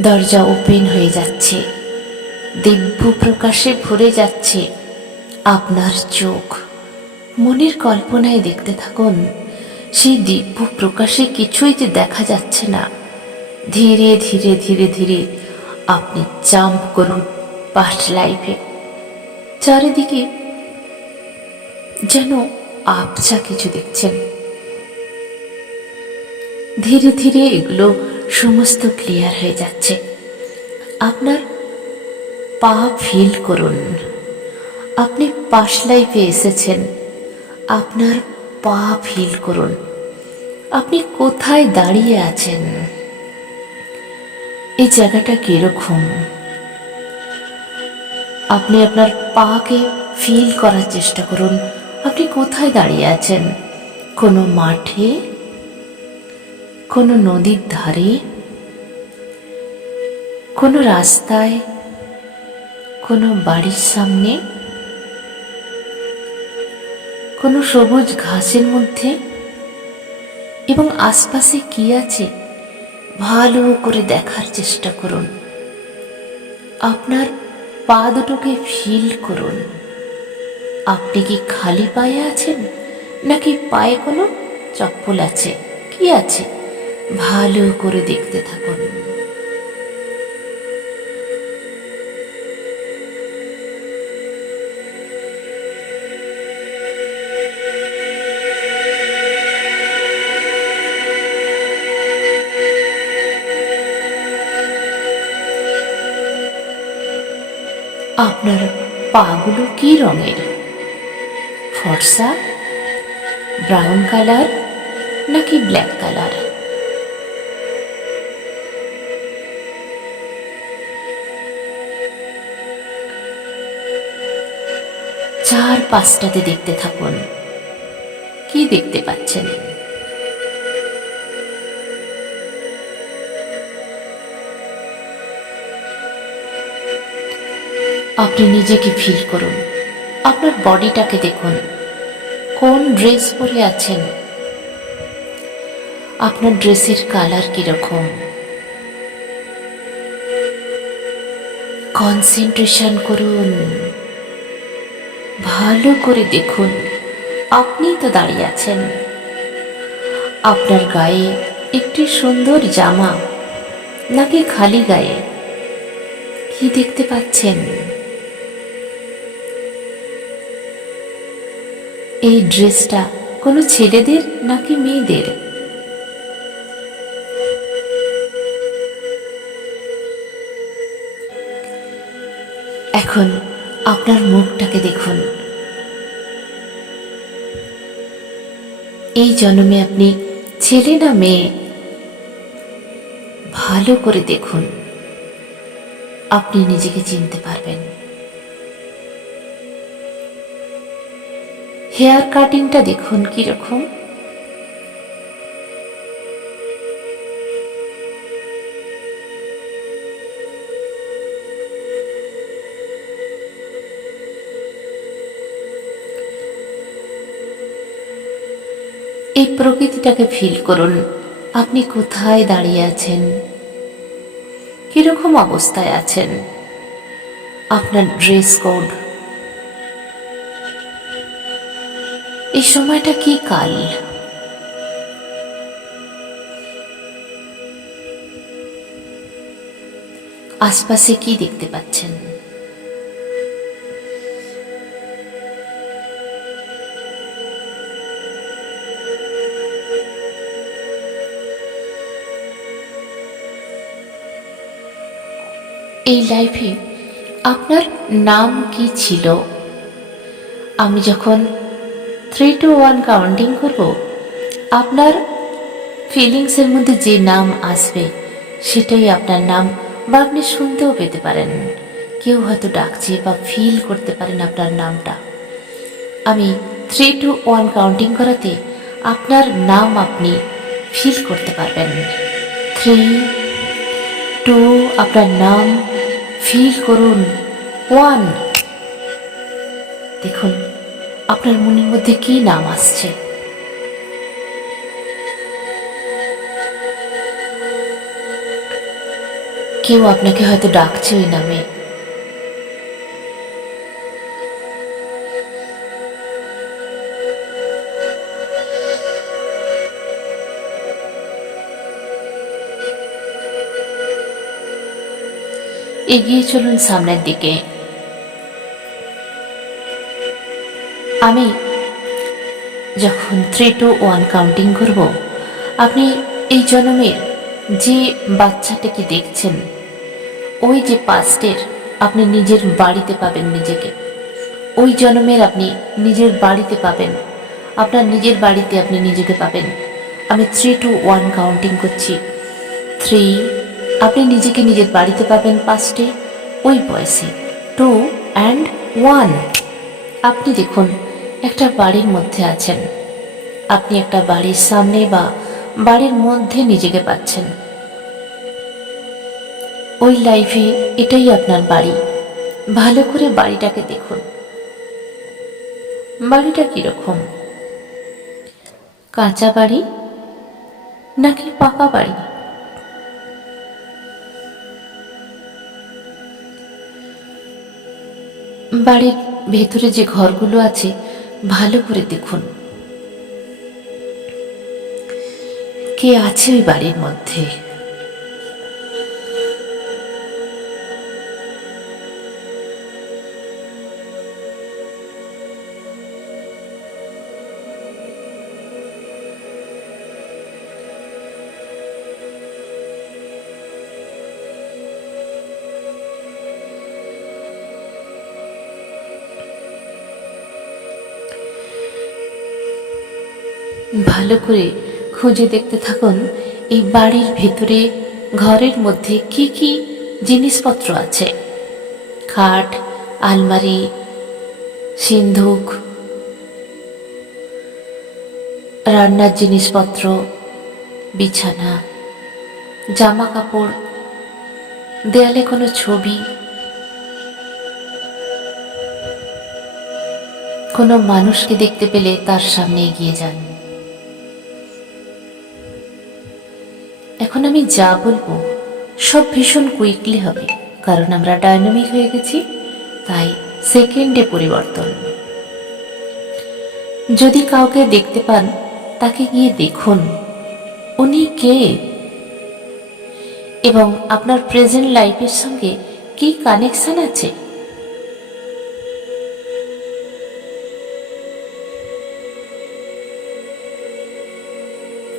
দরজা ওপেন হয়ে যাচ্ছে, দিব্য প্রকাশে ভরে যাচ্ছে আপনার চোখ। মনের কল্পনায় দেখতে থাকুন, সেই দিব্য প্রকাশে কিছুই যে দেখা যাচ্ছে না। ধীরে ধীরে ধীরে ধীরে আপনি জাম্প করুন পাস্ট লাইফে। চারিদিকে যেন আবছা কিছু দেখছেন। ধীরে ধীরে এগুলো সমস্ত ক্লিয়ার হয়ে যাচ্ছে। আপনার পা ফিল করুন, আপনি পাস্ট লাইফে এসেছেন। আপনার পা ফিল করুন, আপনি কোথায় দাঁড়িয়ে আছেন, এই জায়গাটা কিরকম। আপনি আপনার পাকে ফিল করার চেষ্টা করুন। আপনি কোথায় দাঁড়িয়ে আছেন? কোনো মাঠে, কোনো নদীর ধারে, কোনো রাস্তায়, কোনো বাড়ির সামনে, কোনো সবুজ ঘাসের মধ্যে, এবং আশপাশে কি আছে ভালো করে দেখার চেষ্টা করুন। আপনার পা দুটোকে ফিল করুন। আপনি কি খালি পায়ে আছেন নাকি পায়ে কোনো চপ্পল আছে, কি আছে ভালো করে দেখতে থাকুন। আপনার পাগুলো কি রঙের? ফর্সা, ব্রাউন কালার নাকি ব্ল্যাক কালার? চার পাঁচটাতে দেখতে থাকুন, কি দেখতে পাচ্ছেন? আপনি নিজেকে ফিল করুন, আপনার বডিটাকে দেখুন, কোন ড্রেস পরে আছেন, আপনার ড্রেসের কালার কিরকম। কনসেন্ট্রেশন করুন, ভালো করে দেখুন, আপনি তো দাঁড়িয়ে আছেন, আপনার গায়ে একটি সুন্দর জামা নাকি খালি গায়ে, কি দেখতে পাচ্ছেন? এই ড্রেসটা কোনো ছেলেদের নাকি মেয়েদের? এখন আপনার মুখটাকে দেখুন, এই জন্মে আপনি ছেলে না মেয়ে, ভালো করে দেখুন, আপনি নিজেকে চিনতে পারবেন। হেয়ার কাটিংটা দেখুন কিরকম, এই প্রকৃতিটাকে ফিল করুন, আপনি কোথায় দাঁড়িয়ে আছেন, কিরকম অবস্থায় আছেন, আপনার ড্রেস কোড, এই সময়টা কি কাল, আশপাশে কি দেখতে পাচ্ছেন? এই লাইফে আপনার নাম কি ছিল? আমি যখন 3 to 1 কাউন্টিং করব, আপনার ফিলিংসের মধ্যে যে নাম আসবে সেটাই আপনার নাম, বা আপনি শুনতেও পেতে পারেন, কেউ হয়তো ডাকছে বা ফিল করতে পারেন আপনার নামটা। আমি 3 to 1 কাউন্টিং করাতে আপনার নাম আপনি ফিল করতে পারবেন। 3, 2, আপনার নাম ফিল করুন। 1, দেখুন আপনার মনের মধ্যে কি নাম আসছে। কেউ আপনাকে হয়তো ডাকছে ওই নামে। এগিয়ে চলুন সামনের দিকে। আমি যখন 3 to 1 কাউন্টিং করব, আপনি এই জন্মের যে বাচ্চাটাকে দেখছেন, ওই যে পাস্টের, আপনি নিজের বাড়িতে পাবেন নিজেকে। ওই জন্মের আপনি নিজের বাড়িতে পাবেন, আপনার নিজের বাড়িতে আপনি নিজেকে পাবেন। আমি 3 to 1 কাউন্টিং করছি। 3, আপনি নিজেকে নিজের বাড়িতে পাবেন পাস্টে, ওই বয়সে। 2 and 1, আপনি দেখুন একটা বাড়ির মধ্যে আছেন, আপনি একটা বাড়ির সামনে বা বাড়ির মধ্যে নিজেকে পাচ্ছেন। ওই লাইফে এটাই আপনার বাড়ি। ভালো করে বাড়িটাকে দেখুন, বাড়িটা কিরকম, কাঁচা বাড়ি নাকি পাকা বাড়ি? বাড়ির ভেতরে যে ঘরগুলো আছে ভালো করে দেখুন, কে আছে ওই বাড়ির মধ্যে। ভালো করে খুঁজে দেখতে থাকুন এই বাড়ির ভেতরে, ঘরের মধ্যে কি কি জিনিসপত্র আছে। খাট, আলমারি, সিন্ধুক, রান্নার জিনিসপত্র, বিছানা, জামা কাপড়, দেয়ালে কোনো ছবি, কোনো মানুষকে দেখতে পেলে তার সামনে এগিয়ে যান। এখন আমি যা বলবো সব ভীষণ কুইকলি হবে, কারণ আমরা ডায়নামিক হয়ে গেছি, তাই সেকেন্ডে পরিবর্তন। যদি কাউকে দেখতে পান তাকে গিয়ে দেখুন উনি কে এবং আপনার প্রেজেন্ট লাইফের সঙ্গে কি কানেকশন আছে।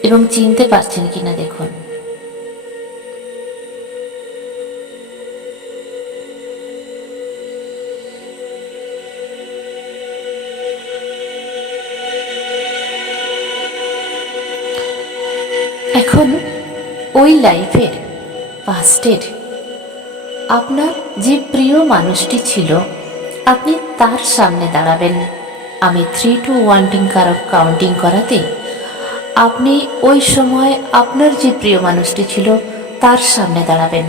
এবং চিনতে পারছেন কিনা দেখুন। এখন ওই লাইফের পাস্টের আপনার যে প্রিয় মানুষটি ছিল, আপনি তার সামনে দাঁড়াবেন। আমি 3 to 1 কাউন্টিং করাতে আপনি ওই সময় আপনার যে প্রিয় মানুষটি ছিল তার সামনে দাঁড়াবেন।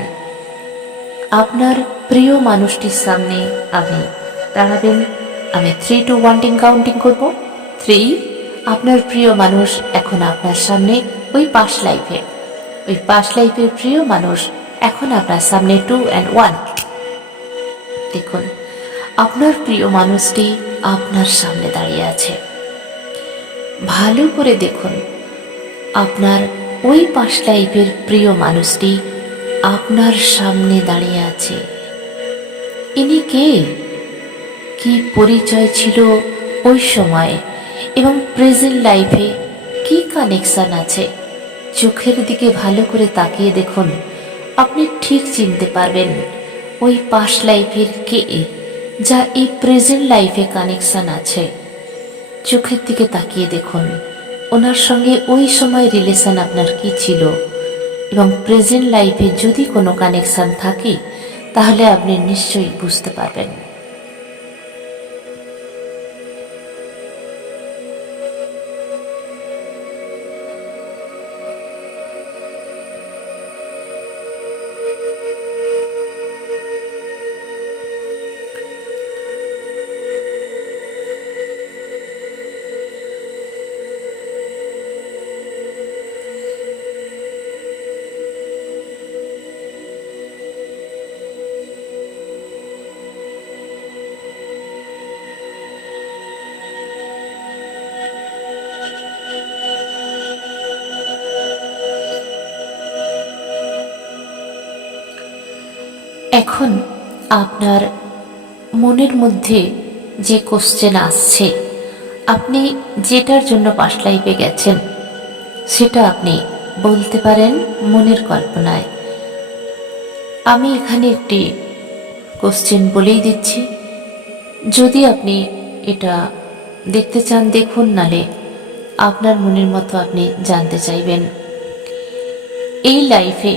আপনার প্রিয় মানুষটির সামনে আপনি দাঁড়াবেন। আমি 3 to 1 কাউন্টিং করব। 3, আপনার প্রিয় মানুষ এখন আপনার সামনে ওই পাস্ট লাইফের প্রিয় মানুষ এখন আপনার সামনে 2 and 1। দেখুন আপনার প্রিয় মানুষটি আপনার সামনে দাঁড়িয়ে আছে। ভালো করে দেখুন আপনার ওই পাস্ট লাইফের প্রিয় মানুষটি আপনার সামনে দাঁড়িয়ে আছে। ইনি কে, কি পরিচয় ছিল ওই সময় এবং প্রেজেন্ট লাইফে কি কানেকশন আছে। চোখের দিকে ভালো করে তাকিয়ে দেখুন, আপনি ঠিক চিনতে পারবেন ওই পাস্ট লাইফের কে যা এই প্রেজেন্ট লাইফে কানেকশন আছে। চোখের দিকে তাকিয়ে দেখুন ওনার সঙ্গে ওই সময় রিলেশন আপনার কি ছিল এবং প্রেজেন্ট লাইফে যদি কোনো কানেকশন থাকে তাহলে আপনি নিশ্চয়ই বুঝতে পারবেন। এখন আপনার মনের মধ্যে যে কোশ্চেন আসছে, আপনি যেটার জন্য পাস্ট লাইফে গেছেন সেটা আপনি বলতে পারেন মনের কল্পনায়। আমি এখানে একটি কোশ্চেন বলেই দিচ্ছি, যদি আপনি এটা দেখতে চান দেখুন, নালে আপনার মনের মতো আপনি জানতে চাইবেন। এই লাইফে,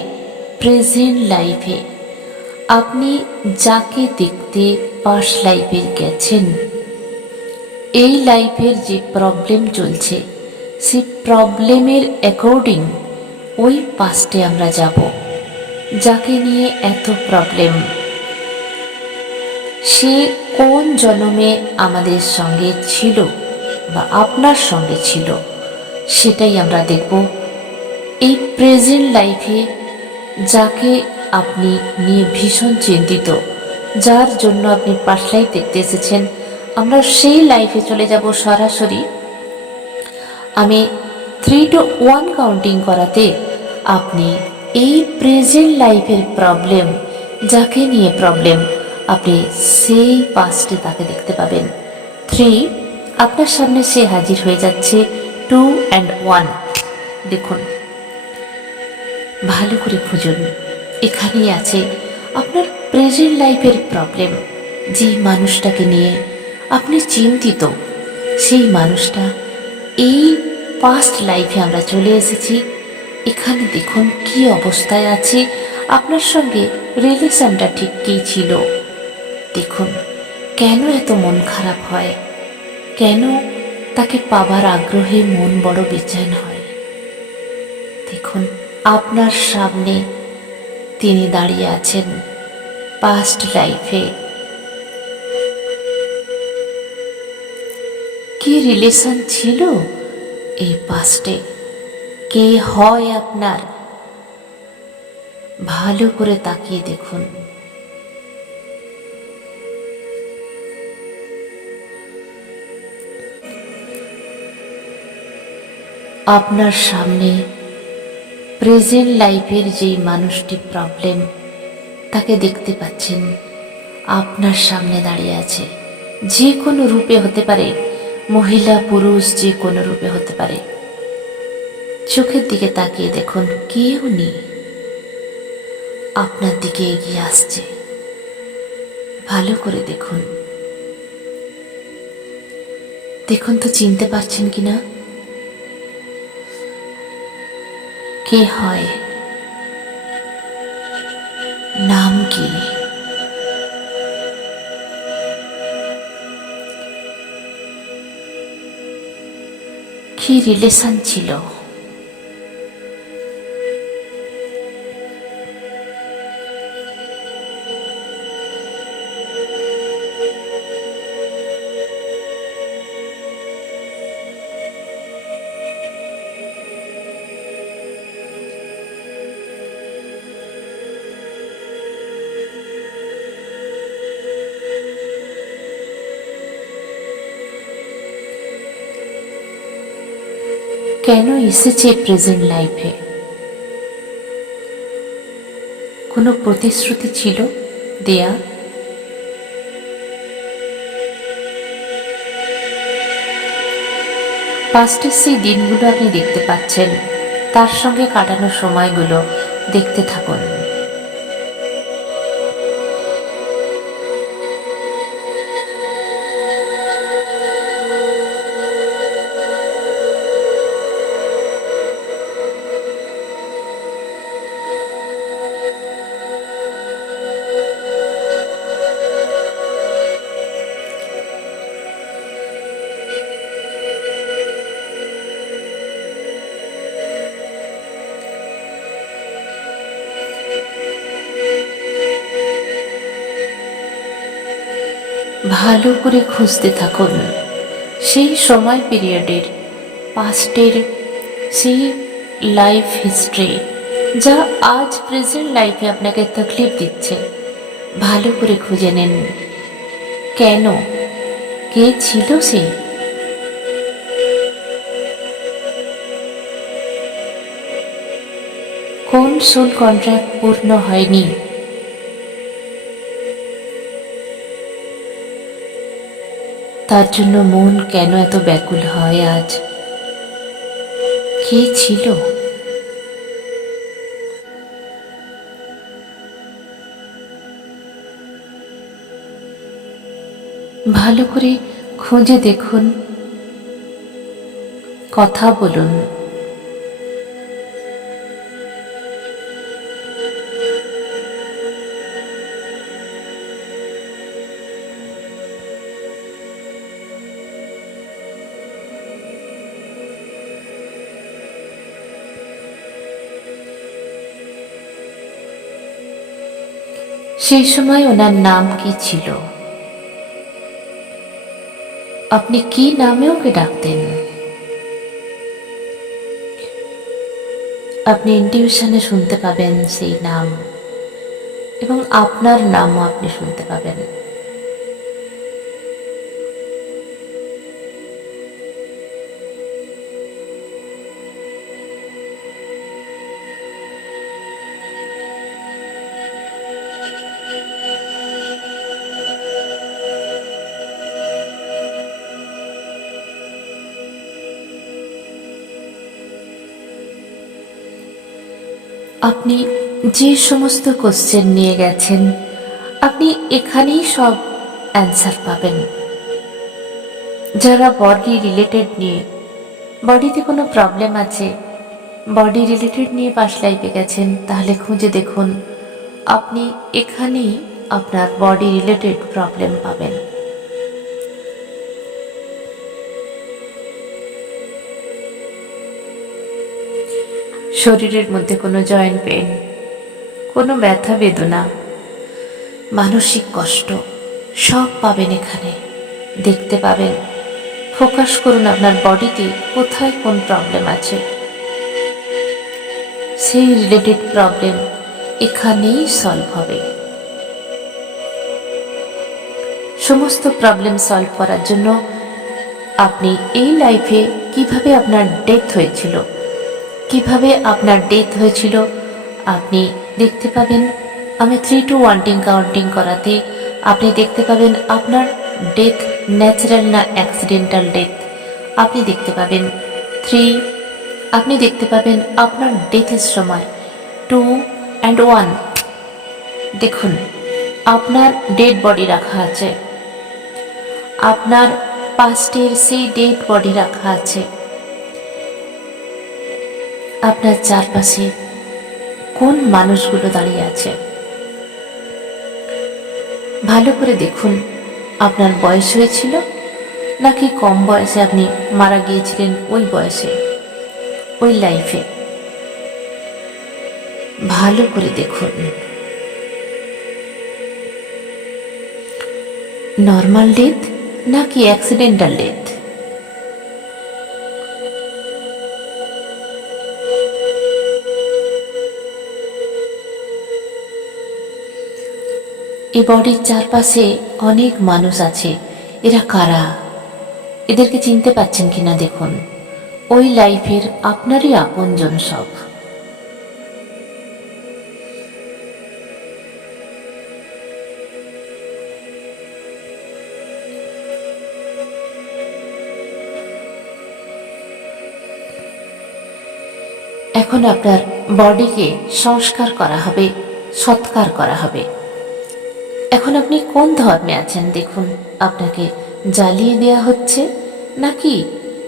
প্রেজেন্ট লাইফে আপনি যাকে দেখতে পাস্ট লাইফে গেছেন, এই লাইফের যে প্রবলেম চলছে সেই প্রবলেমের অ্যাকর্ডিং ওই পাস্টে আমরা যাব। যাকে নিয়ে এত প্রবলেম, সে কোন জন্মে আমাদের সঙ্গে ছিল বা আপনার সঙ্গে ছিল, সেটাই আমরা দেখব। এই প্রেজেন্ট লাইফে যাকে আপনি নিয়ে ভীষণ চিন্তিত, যার জন্য আপনি পাস্ট লাইফ দেখতে এসেছেন, আমরা সেই লাইফে চলে যাব সরাসরি। আমি 3 to 1 কাউন্টিং করাতে আপনি এই প্রেজেন্ট লাইফের প্রবলেম, যাকে নিয়ে প্রবলেম, আপনি সেই পাস্টে তাকে দেখতে পাবেন। 3, আপনার সামনে সে হাজির হয়ে যাচ্ছে। 2 and 1, দেখুন ভালো করে খুঁজুন। এখানেই আছে আপনার প্রেজেন্ট লাইফের প্রবলেম। যে মানুষটাকে নিয়ে আপনি চিন্তিত, সেই মানুষটা এই পাস্ট লাইফে আমরা চলে এসেছি। এখানে দেখুন কি অবস্থায় আছে, আপনার সঙ্গে রিলেশনটা ঠিক কী ছিল। দেখুন কেন এত মন খারাপ হয়, কেন তাকে পাবার আগ্রহে মন বড় বেচেন হয়। দেখুন আপনার সামনে তিনি দাঁড়িয়ে আছেন পাস্ট লাইফে। কি রিলেশন ছিল এই পাস্টে, কে হয় আপনার, ভালো করে তাকিয়ে দেখুন। আপনার সামনে প্রেজেন্ট লাইফের যেই মানুষটি প্রবলেম, তাকে দেখতে পাচ্ছেন আপনার সামনে দাঁড়িয়ে আছে। যে কোনো রূপে হতে পারে, মহিলা পুরুষ যে কোনো রূপে হতে পারে। চোখের দিকে তাকিয়ে দেখুন, কেউ নেই, আপনার দিকে এগিয়ে আসছে। ভালো করে দেখুন, দেখুন তো চিনতে পারছেন কিনা। কে হয়, নাম কি, কি রিলেশন ছিল। কেন এসেছে প্রেজেন্ট লাইফে? কোনো প্রতিশ্রুতি ছিল দেয়া? পাস্টের সেই দিনগুলো আপনি দেখতে পাচ্ছেন, তার সঙ্গে কাটানো সময়গুলো দেখতে থাকুন। ভালো করে খুঁজতে থাকুন সেই সময় পিরিয়ডের, পাস্টের সেই লাইফ হিস্ট্রি, যা আজ প্রেজেন্ট লাইফে আপনাকে তকলিফ দিচ্ছে। ভালো করে খুঁজে নেন, কেন, কে ছিল সে। কোন সোল কন্ট্রাক্ট পূর্ণ হয়নি, তার জন্য মন কেন এত ব্যাকুল হয় আজ। কে ছিল, ভালো করে খুঁজে দেখুন, কথা বলুন। সেই সময় ওনার নাম কি ছিল, আপনি কি নামে ওকে ডাকতেন? আপনি ইনটিউশনে শুনতে পাবেন সেই নাম, এবং আপনার নামও আপনি শুনতে পাবেন। আপনি যে সমস্ত কোশ্চেন নিয়ে গেছেন, আপনি এখানেই সব অ্যান্সার পাবেন। যারা বডি রিলেটেড নিয়ে, বডিতে কোনো প্রবলেম আছে, বডি রিলেটেড নিয়ে পাস্ট লাইফে গেছেন, তাহলে খুঁজে দেখুন, আপনি এখানেই আপনার বডি রিলেটেড প্রবলেম পাবেন। শরীরের মধ্যে কোনো জয়েন্ট পেন, কোনো ব্যথা বেদনা, মানসিক কষ্ট, সব পাবেন এখানে, দেখতে পাবেন, ফোকাস করুন আপনার বডিতে কোথায় কোন প্রবলেম আছে, সেই রিলেটেড প্রবলেম এখানেই সলভ হবে। সমস্ত প্রবলেম সলভ করার জন্য আপনি এই লাইফে কিভাবে আপনার ডেথ হয়েছিল, আপনি দেখতে পাবেন। আমি 3 to 1 কাউন্টিং করাতে আপনি দেখতে পাবেন আপনার ডেথ ন্যাচারাল না অ্যাক্সিডেন্টাল ডেথ। আপনি দেখতে পাবেন 3, আপনি দেখতে পাবেন আপনার ডেথের সময় 2 and 1। দেখুন আপনার ডেড বডি রাখা আছে, আপনার পাস্টের সেই ডেড বডি রাখা আছে। আপনার চারপাশে কোন মানুষগুলো দাঁড়িয়ে আছে ভালো করে দেখুন। আপনার বয়স হয়েছিল নাকি কম বয়সে আপনি মারা গিয়েছিলেন ওই বয়সে, ওই লাইফে? ভালো করে দেখুন। নর্মাল ডেথ নাকি অ্যাক্সিডেন্টাল ডেথ? এই বডির চারপাশে অনেক মানুষ আছে। এরা কারা? এদেরকে চিনতে পাচ্ছেন কিনা দেখুন। ওই লাইফের আপনারই আপনজন সব। এখন আপনার বডিকে সংস্কার করা হবে, সৎকার করা হবে। এখন আপনি কোন ধর্মে আছেন দেখুন। আপনাকে জ্বালিয়ে দেয়া হচ্ছে নাকি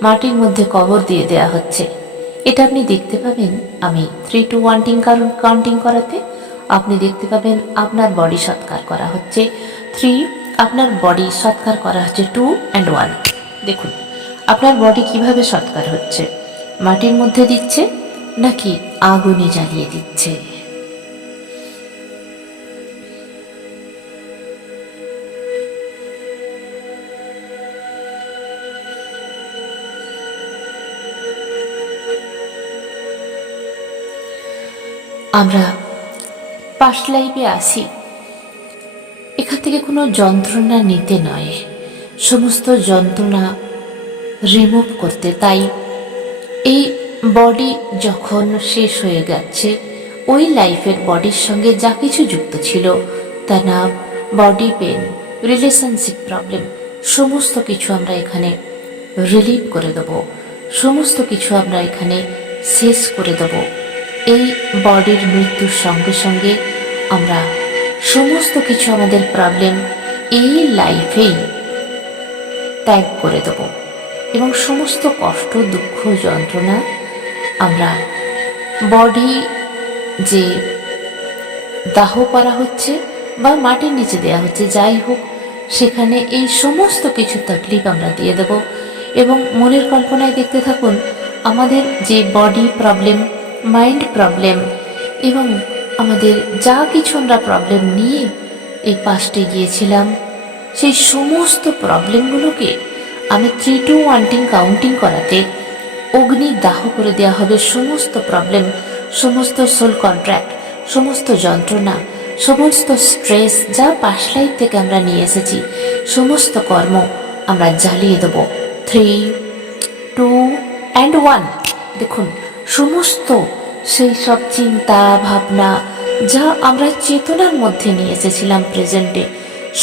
মাটির মধ্যে কবর দিয়ে দেয়া হচ্ছে, এটা আপনি দেখতে পাবেন। আমি 3 to 1 কাউন্টিং করাতে আপনি দেখতে পাবেন আপনার বডি সৎকার করা হচ্ছে 3, আপনার বডি সৎকার করা হচ্ছে 2 and 1। দেখুন আপনার বডি কিভাবে সৎকার হচ্ছে, মাটির মধ্যে দিচ্ছে নাকি আগুনে জ্বালিয়ে দিচ্ছে। আমরা পাস্ট লাইফে আসি এখান থেকে কোনো যন্ত্রণা নিতে নয়, সমস্ত যন্ত্রণা রিমুভ করতে। তাই এই বডি যখন শেষ হয়ে যাচ্ছে, ওই লাইফের বডির সঙ্গে যা কিছু যুক্ত ছিল, তনাব, বডি পেন, রিলেশনশিপ প্রবলেম, সমস্ত কিছু আমরা এখানে রিলিভ করে দেব, সমস্ত কিছু আমরা এখানে শেষ করে দেব। এই বডির মৃত্যুর সঙ্গে সঙ্গে আমরা সমস্ত কিছু আমাদের প্রবলেম এই লাইফেই ত্যাগ করে দেব এবং সমস্ত কষ্ট, দুঃখ, যন্ত্রণা আমরা বডি যে দাহ করা হচ্ছে বা মাটির নিচে দেওয়া হচ্ছে, যাই হোক, সেখানে এই সমস্ত কিছু তকলিফ আমরা দিয়ে দেব। এবং মনের কল্পনায় দেখতে থাকুন আমাদের যে বডি প্রবলেম, মাইন্ড প্রবলেম এবং আমাদের যা কিছু আমরা প্রবলেম নিয়ে এই পাস্টে গিয়েছিলাম, সেই সমস্ত প্রবলেমগুলোকে আমি 3 to 1 কাউন্টিং করাতে অগ্নি দাহ করে দেওয়া হবে। সমস্ত প্রবলেম, সমস্ত সোল কন্ট্রাক্ট, সমস্ত যন্ত্রণা, সমস্ত স্ট্রেস যা পাস্ট লাইফ থেকে আমরা নিয়ে এসেছি, সমস্ত কর্ম আমরা জ্বালিয়ে দেব। 3, 2 and 1। দেখুন সমস্ত সেই সব চিন্তা ভাবনা যা আমরা চেতনার মধ্যে নিয়ে এসেছিলাম প্রেজেন্টে,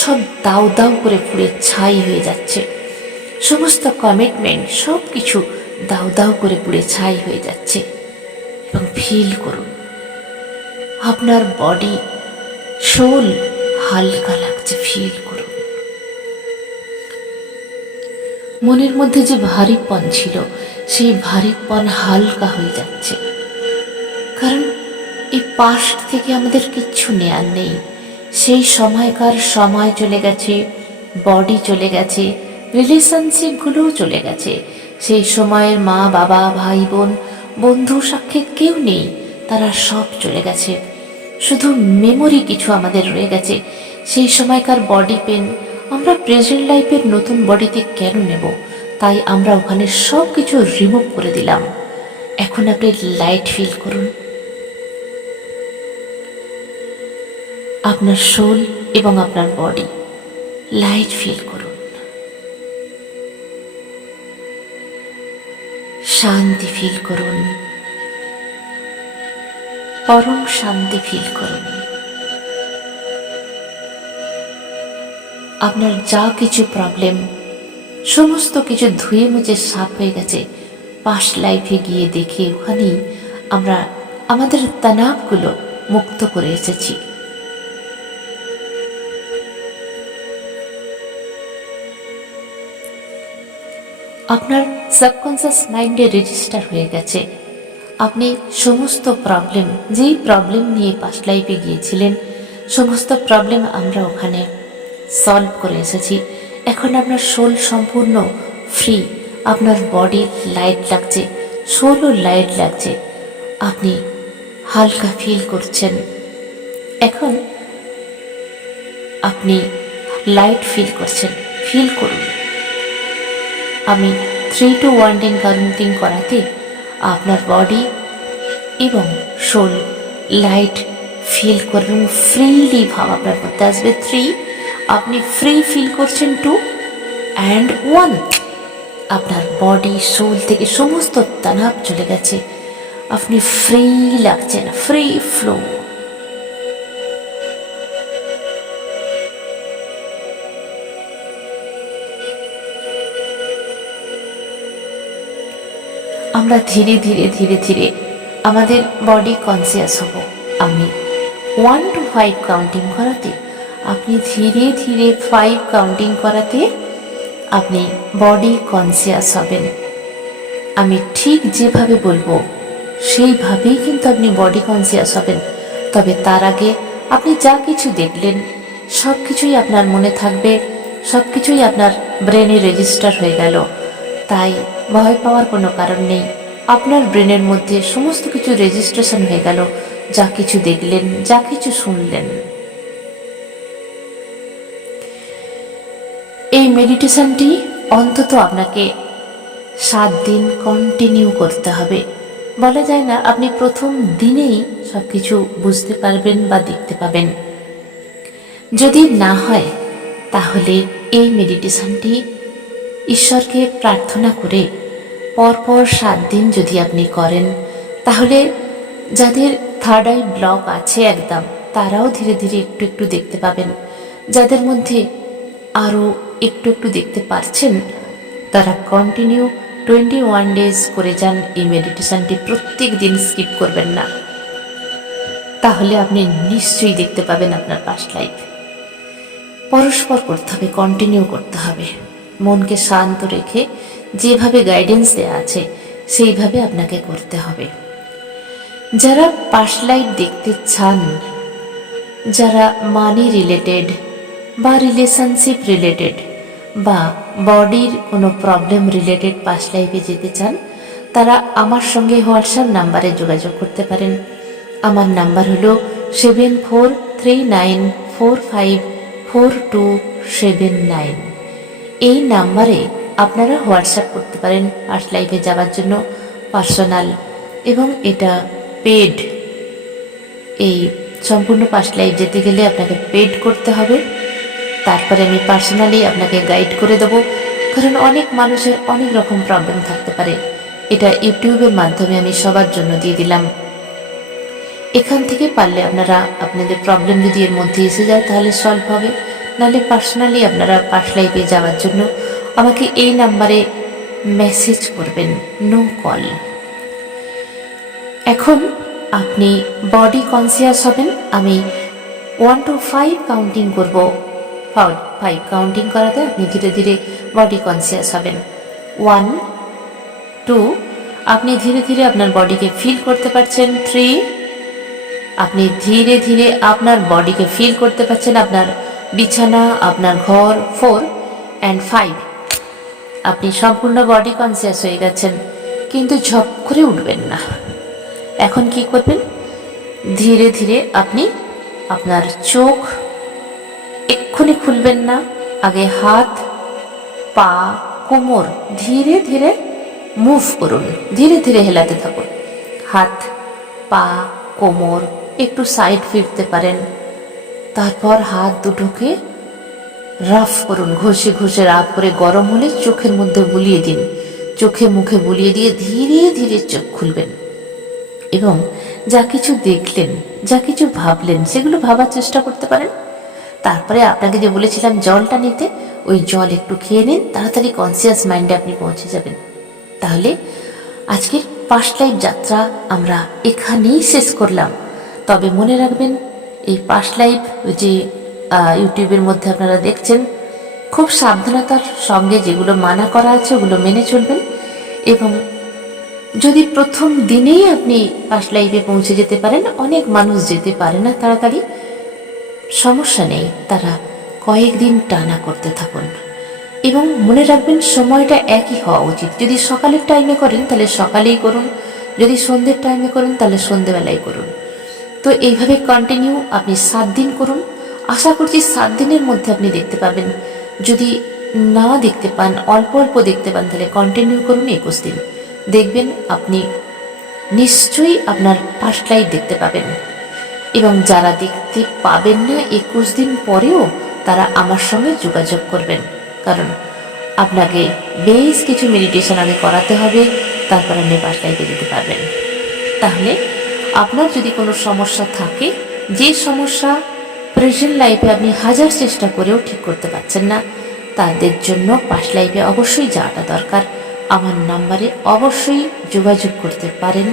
সব দাউ দাউ করে পুড়ে ছাই হয়ে যাচ্ছে। সমস্ত কমিটমেন্ট, সব কিছু দাউ দাউ করে পুড়ে ছাই হয়ে যাচ্ছে। এবং ফিল করুন আপনার বডি, সোল হালকা লাগছে, ফিল করুন। মনের মধ্যে যে ভারীপন ছিল, সেই ভারীপন হালকা হয়ে যাচ্ছে। কারণ এই পাস্ট থেকে আমাদের কিচ্ছু নেয়ার নেই। সেই সময়কার সময় চলে গেছে, বডি চলে গেছে, রিলেশনশিপগুলোও চলে গেছে। সেই সময়ের মা বাবা, ভাই বোন, বন্ধু সাক্ষী কেউ নেই, তারা সব চলে গেছে। শুধু মেমোরি কিছু আমাদের রয়ে গেছে। সেই সময়কার বডি পেন আমরা প্রেজেন্ট লাইফের নতুন বডিতে কেন নেব? তাই আমরা ওখানে সব কিছু রিমুভ করে দিলাম। এখন আপনি লাইট ফিল করুন। আপনার সোল এবং আপনার বডি লাইট ফিল করুন। শান্তি ফিল করুন, পরম শান্তি ফিল করুন। আপনার যা কিছু প্রবলেম সমস্ত কিছু ধুয়ে মুছে সাফ হয়ে গেছে। পাস্ট লাইফে গিয়ে দেখে ওখানেই আমরা আমাদের তনাবগুলো মুক্ত করে এসেছি। আপনার সাবকনসিয়াস মাইন্ডে রেজিস্টার হয়ে গেছে। আপনি সমস্ত প্রবলেম, যেই প্রবলেম নিয়ে পাস্ট লাইফে গিয়েছিলেন, সমস্ত প্রবলেম আমরা ওখানে সলভ করে এসেছি। এখন আপনার সোল সম্পূর্ণ ফ্রি। আপনার বডি লাইট লাগছে, সোলও লাইট লাগছে। আপনি হালকা ফিল করছেন। এখন আপনি লাইট ফিল করছেন, ফিল করুন। আমি 3 to 1 কাউন্টিং করাতে আপনার বডি এবং সোল লাইট ফিল করবেন। ফ্রিলি ভাব আপনার মধ্যে আসবে। 3, আপনি ফ্রি ফিল করছেন। 2 and 1, আপনার বডি সোল থেকে সমস্ত তনাব চলে গেছে। আপনি ফ্রি লাগছেন, ফ্রি ফ্লো। আমরা ধীরে ধীরে ধীরে ধীরে আমাদের বডি কনসিয়াস হব। আমি 1 to 5 কাউন্টিং করাতে আপনি ধীরে ধীরে 5 কাউন্টিং করাতে আপনি বডি কনসিয়াস হবেন। আমি ঠিক যেভাবে বলবো সেইভাবেই কিন্তু আপনি বডি কনসিয়াস হবেন। তবে তার আগে আপনি যা কিছু দেখলেন সব কিছুই আপনার মনে থাকবে, সব কিছুই আপনার ব্রেনে রেজিস্টার হয়ে গেল। তাই ভয় পাওয়ার কোনো কারণ নেই। আপনার ব্রেনের মধ্যে সমস্ত কিছু রেজিস্ট্রেশন হয়ে গেল। যা কিছু দেখলেন, যা কিছু শুনলেন। এই মেডিটেশনটি অন্তত আপনাকে 7 দিন কন্টিনিউ করতে হবে। বলা যায় না আপনি প্রথম দিনেই সব কিছু বুঝতে পারবেন বা দেখতে পাবেন। যদি না হয় তাহলে এই মেডিটেশনটি ঈশ্বরকে প্রার্থনা করে পরপর 7 দিন যদি আপনি করেন, তাহলে যাদের থার্ড আই ব্লক আছে একদম, তারাও ধীরে ধীরে একটু একটু দেখতে পাবেন। যাদের মধ্যে আরও একটু একটু দেখতে পারছেন, তারা কন্টিনিউ 21 ডেজ করে যান এই মেডিটেশনটি। প্রত্যেক দিন স্কিপ করবেন না, তাহলে আপনি নিশ্চয়ই দেখতে পাবেন আপনার পাস্ট লাইফ। পরস্পর করতে হবে, কন্টিনিউ করতে হবে। মনকে শান্ত রেখে যেভাবে গাইডেন্স দেওয়া আছে সেইভাবে আপনাকে করতে হবে। যারা পাস্ট লাইফ দেখতে চান, যারা মানি রিলেটেড বা রিলেশনশিপ রিলেটেড বা বডির কোনো প্রবলেম রিলেটেড পাস্ট লাইফে যেতে চান, তারা আমার সঙ্গে হোয়াটসঅ্যাপ নাম্বারে যোগাযোগ করতে পারেন। আমার নাম্বার হলো 7439454279। এই নাম্বারে আপনারা হোয়াটসঅ্যাপ করতে পারেন পাস্ট লাইফে যাওয়ার জন্য, পার্সোনাল। এবং এটা পেড। এই সম্পূর্ণ পাস্ট লাইফ যেতে গেলে আপনাকে পেড করতে হবে। তারপরে আমি পার্সোনালি আপনাকে গাইড করে দেবো, কারণ অনেক মানুষের অনেক রকম প্রবলেম থাকতে পারে। এটা ইউটিউবের মাধ্যমে আমি সবার জন্য দিয়ে দিলাম। এখান থেকে পারলে আপনারা আপনাদের প্রবলেম যদি এর মধ্যে এসে যায় তাহলে সলভ হবে। নাহলে পার্সোনালি আপনারা পাস্ট লাইফে যাওয়ার জন্য আমাকে এই নাম্বারে মেসেজ করবেন, নো কল। এখন আপনি বডি কনসিয়াস হবেন। আমি 1 to 5 কাউন্টিং করব। 5 কাউন্টিং করাতে আপনি ধীরে ধীরে বডি কনসিয়াস হবেন। 1, 2, আপনি ধীরে ধীরে আপনার বডিকে ফিল করতে পারছেন। 3, আপনি ধীরে ধীরে আপনার বডিকে ফিল করতে পারছেন, আপনার বিছানা, আপনার ঘর। 4 and 5, আপনি সম্পূর্ণ বডি কনসিয়াস হয়ে গেছেন, কিন্তু ঝপ করে উঠবেন না। এখন কি করবেন? ধীরে ধীরে আপনি আপনার চোখ এক্ষুনি খুলবেন না। আগে হাত, পা, কোমর ধীরে ধীরে মুভ করুন, ধীরে ধীরে হেলাতে থাকুন। হাত, পা, কোমর একটু সাইড ফিরতে পারেন। তারপর হাত দুটোকে রাফ করুন, ঘষে ঘষে রাফ করে গরম হলে চোখের মধ্যে বুলিয়ে দিন। চোখে মুখে বুলিয়ে দিয়ে ধীরে ধীরে চোখ খুলবেন এবং যা কিছু দেখলেন, যা কিছু ভাবলেন, সেগুলো ভাবার চেষ্টা করতে পারেন। তারপরে আপনাকে যে বলেছিলাম জলটা নিতে, ওই জল একটু খেয়ে নিন, তাড়াতাড়ি কনসিয়াস মাইন্ডে আপনি পৌঁছে যাবেন। তাহলে আজকের পাস্ট লাইফ যাত্রা আমরা এখানেই শেষ করলাম। তবে মনে রাখবেন, এই পাস্ট লাইফ যে ইউটিউবের মধ্যে আপনারা দেখছেন, খুব সাবধানতার সঙ্গে যেগুলো মানা করা আছে ওগুলো মেনে চলবেন। এবং যদি প্রথম দিনেই আপনি পাস্ট লাইফে পৌঁছে যেতে পারেন, অনেক মানুষ যেতে পারে না তাড়াতাড়ি, সমস্যা নেই, তারা কয়েকদিন টানা করতে থাকুন। এবং মনে রাখবেন সময়টা একই হওয়া উচিত। যদি সকালের টাইমে করেন তাহলে সকালেই করুন, যদি সন্ধ্যের টাইমে করেন তাহলে সন্ধ্যেবেলায় করুন। তো এইভাবে কন্টিনিউ আপনি 7 দিন করুন। আশা করছি 7 দিনের মধ্যে আপনি দেখতে পাবেন। যদি না দেখতে পান, অল্প অল্প দেখতে পান, তাহলে কন্টিনিউ করুন 21 দিন। দেখবেন আপনি নিশ্চয়ই আপনার পাস্ট লাইফ দেখতে পাবেন। এবং যারা দেখতে পাবেন না 21 দিন পরেও, তারা আমার সঙ্গে যোগাযোগ করবেন, কারণ আপনাকে বেশ কিছু মেডিটেশন আগে করাতে হবে, তারপর আপনি পাস্ট লাইফে যেতে পারবেন। তাহলে আপনার যদি কোনো সমস্যা থাকে, যে সমস্যা প্রেজেন্ট লাইফে আপনি হাজার চেষ্টা করেও ঠিক করতে পারছেন না, তাদের জন্য পাস্ট লাইফে অবশ্যই যাওয়াটা দরকার। আমার নাম্বারে অবশ্যই যোগাযোগ করতে পারেন।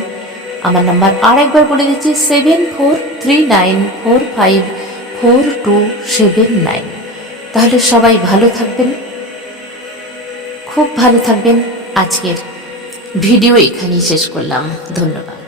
আমার নাম্বার আর একবার বলে দিচ্ছি, 7439454279। তাহলে সবাই ভালো থাকবেন, খুব ভালো থাকবেন। আজকের ভিডিও এখানেই শেষ করলাম। ধন্যবাদ।